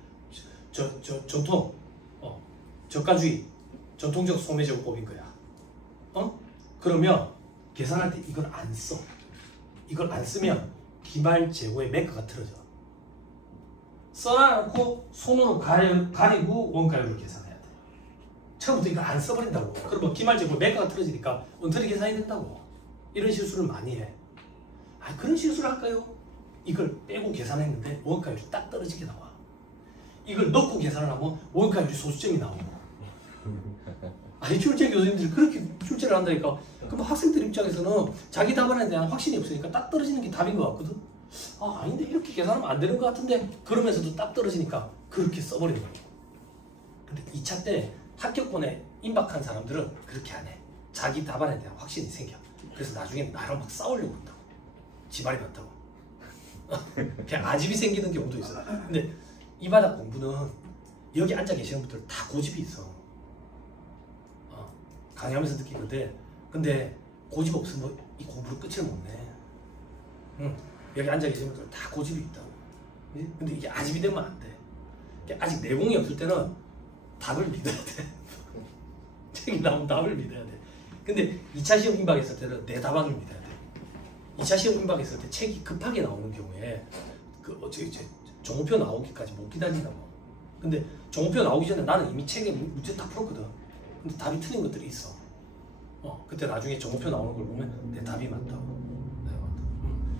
전통 저가주의 전통적 소매제곱법인 거야. 그러면 계산할 때 이걸 안 써. 이걸 안 쓰면 기말재고의 매가가 틀어져. 써놔놓고 손으로 가리고 원가율을 계산해야 돼. 처음부터 이거 안 써버린다고. 그러면 기말재고 매가가 틀어지니까 엉터리 계산이 된다고. 이런 실수를 많이 해. 그런 실수를 할까요? 이걸 빼고 계산했는데 원가율이 딱 떨어지게 나와. 이걸 넣고 계산을 하면 원가율이 소수점이 나오고. 출제 교수님들이 그렇게 출제를 한다니까. 그럼 학생들 입장에서는 자기 답안에 대한 확신이 없으니까 딱 떨어지는 게 답인 것 같거든. 아닌데 이렇게 계산하면 안 되는 것 같은데 그러면서도 딱 떨어지니까 그렇게 써버리는 거예요. 근데 2차 때 합격권에 임박한 사람들은 그렇게 안 해. 자기 답안에 대한 확신이 생겨. 그래서 나중에 나랑 막 싸우려고 한다고. 지발이 많다고. 그냥 아집이 생기는 경우도 있어. 근데 이 바닥 공부는 여기 앉아 계시는 분들 다 고집이 있어. 강의하면서 느낀 건데, 근데 고집 없으면 이 공부를 끝을 못 내. 여기 앉아 계시는 분들 다 고집이 있다고. 근데 이게 아집이 되면 안 돼. 아직 내공이 없을 때는 답을 믿어야 돼. 책이 나오면 답을 믿어야 돼. 근데 2차 시험 임박했을 때는 내 답안을 믿어야 돼. 2차 시험 임박했을 때 책이 급하게 나오는 경우에 종호표 나오기까지 못 기다린다고. 근데 종호표 나오기 전에 나는 이미 책에 문제 다 풀었거든. 근데 답이 틀린 것들이 있어. 그때 나중에 종호표 나오는 걸 보면 내 답이 맞다고.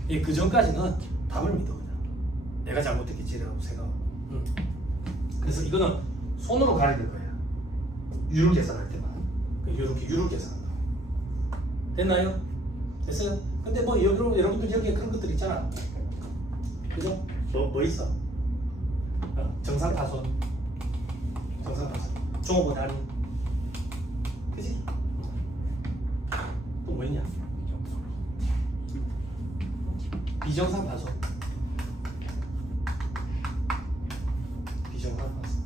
그 전까지는 답을 믿어 그냥. 내가 잘못했겠지라고 생각하고. 그래서 이거는 손으로 가리는 거야. 유를 계산할 때만. 이렇게 유를 계산한다. 됐나요? 됐어요? 근데 뭐 여러분들 여기에 그런 것들 있잖아. 그죠? 뭐 있어? 정상타손, 종업원 할인. 그지? 또 뭐 있냐? 비정상파손. 비정상파손.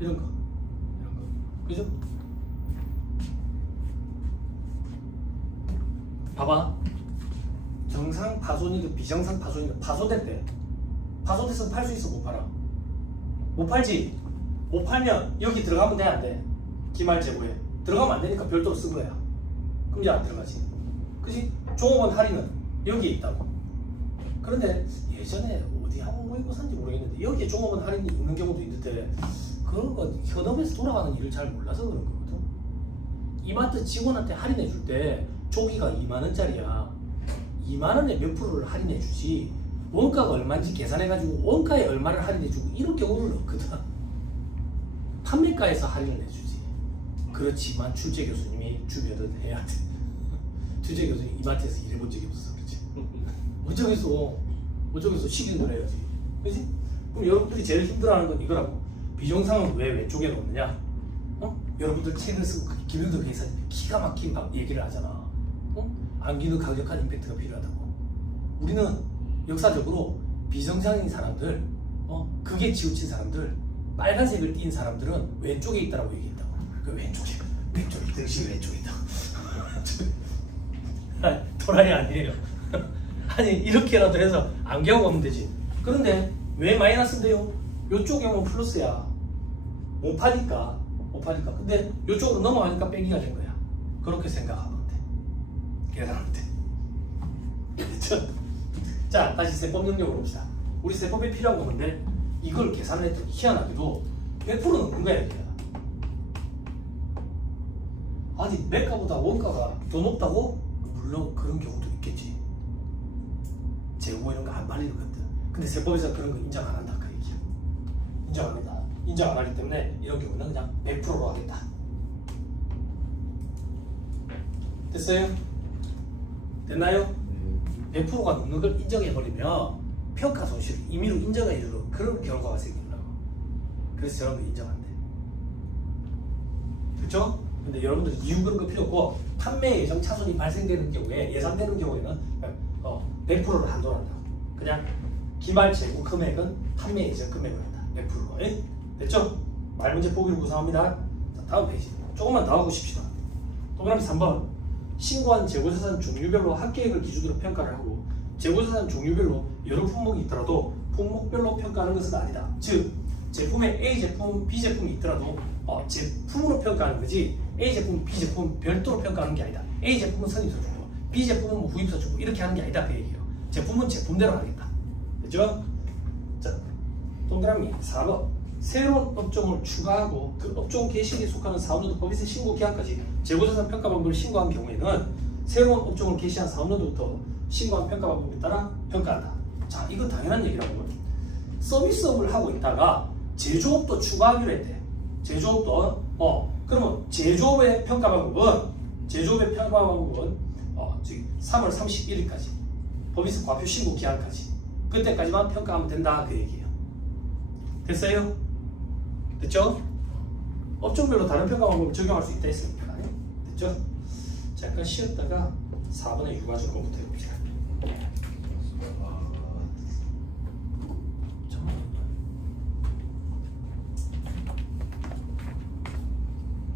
이런 거. 그죠? 봐봐. 정상 파손이든 비정상 파손이든 파손될 때 파손돼서 팔 수 있어? 못 팔아? 못 팔지? 못 팔면 여기 들어가면 돼? 안 돼? 기말재고에 들어가면 안 되니까 별도로 쓴 거야. 그럼 이제 안 들어가지. 그지? 종업원 할인은 여기에 있다고. 그런데 예전에 어디 학원 모의고사인지 모르겠는데 여기에 종업원 할인이 있는 경우도 있는데 그런 거 현업에서 돌아가는 일을 잘 몰라서 그런 거거든. 이마트 직원한테 할인해 줄 때 조기가 2만원짜리야. 2만 원에 몇 프로를 할인해 주지 원가가 얼마인지 계산해가지고 원가에 얼마를 할인해 주고 이런 경우는 없거든. 판매가에서 할인을 해주지. 그렇지만 출제 교수님이 주변은 해야 돼. 출제 교수님 이마트에서 일해본 적이 없어. 그렇지? 어쩌겠어. 시키는 걸 해야지. 그지? 그럼 여러분들이 제일 힘들어하는 건 이거라고. 비정상은 왜 왼쪽에 놓느냐? 여러분들 책을 쓰고 김현석 회사님 기가 막힌 얘기를 하잖아. 암기는 강력한 임팩트가 필요하다고. 우리는 역사적으로 비정상인 사람들, 그게 치우친 사람들, 빨간색을 띈 사람들은 왼쪽에 있다라고 얘기했다고. 그 왼쪽이 등신 왼쪽에 있다고. 도라이 아니에요. 아니 이렇게라도 해서 암기하고 가면 되지. 그런데 왜 마이너스인데요? 요쪽에 오면 플러스야. 못 파니까. 근데 요쪽으로 넘어가니까 빼기가 된 거야. 그렇게 생각하면 돼. 계산하면 돼. 그렇죠? 자, 다시 세법 능력으로 봅시다. 우리 세법에 필요한 건데 이걸 계산을 했더니 희한하게도 100% 넘는 거야. 이게. 아니 매가보다 원가가 더 높다고? 물론 그런 경우도 있겠지. 재고 이런 거 안 팔리는 것들. 근데 세법에서 그런 거 인정 안 한다. 그 얘기야. 인정 안 한다. 인정 안 하기 때문에 이런 경우는 그냥 100%로 하겠다. 됐어요? 됐나요? 100%가 넘는 걸 인정해버리면 평가 손실을 임의로 인정해주는 그런 결과가 생긴다고. 그래서 여러분들 인정 안 돼. 그렇죠? 근데 여러분들 이유 그런 거 필요 없고 판매 예정 차손이 발생되는 경우에 예상되는 경우에는 100%를 한도한다. 그냥 기말 재고 금액은 판매 예정 금액을 한다. 100%로. 됐죠? 말문제 보기를 구성합니다. 자, 다음 페이지. 조금만 더 하고 보십시다. 동그라미 3번. 신고한 재고자산 종류별로 합계액을 기준으로 평가를 하고 재고자산 종류별로 여러 품목이 있더라도 품목별로 평가하는 것은 아니다. 즉 제품에 A 제품, B 제품이 있더라도 제품으로 평가하는 거지 A 제품, B 제품 별도로 평가하는 게 아니다. A 제품은 선입서 주고 B 제품은 뭐 후입서 주고 이렇게 하는 게 아니다. 그 얘기예요. 제품은 제품대로 하겠다. 됐죠? 자, 동그라미 4번. 새로운 업종을 추가하고 그 업종 개시에 속하는 사업연도 법인세 신고 기한까지 재고자산 평가 방법을 신고한 경우에는 새로운 업종을 개시한 사업연도부터 신고한 평가 방법에 따라 평가한다. 자, 이건 당연한 얘기라고. 서비스업을 하고 있다가 제조업도 추가하기로 했대. 제조업도 그러면 제조업의 평가 방법은 3월 31일까지 법인세 과표 신고 기한까지 그때까지만 평가하면 된다. 그 얘기예요. 됐어요? 됐죠? 업종별로 다른 평가 방법을 적용할 수 있다 했으니까. 됐죠? 잠깐 쉬었다가 4번의 유가증권부터 해봅시다.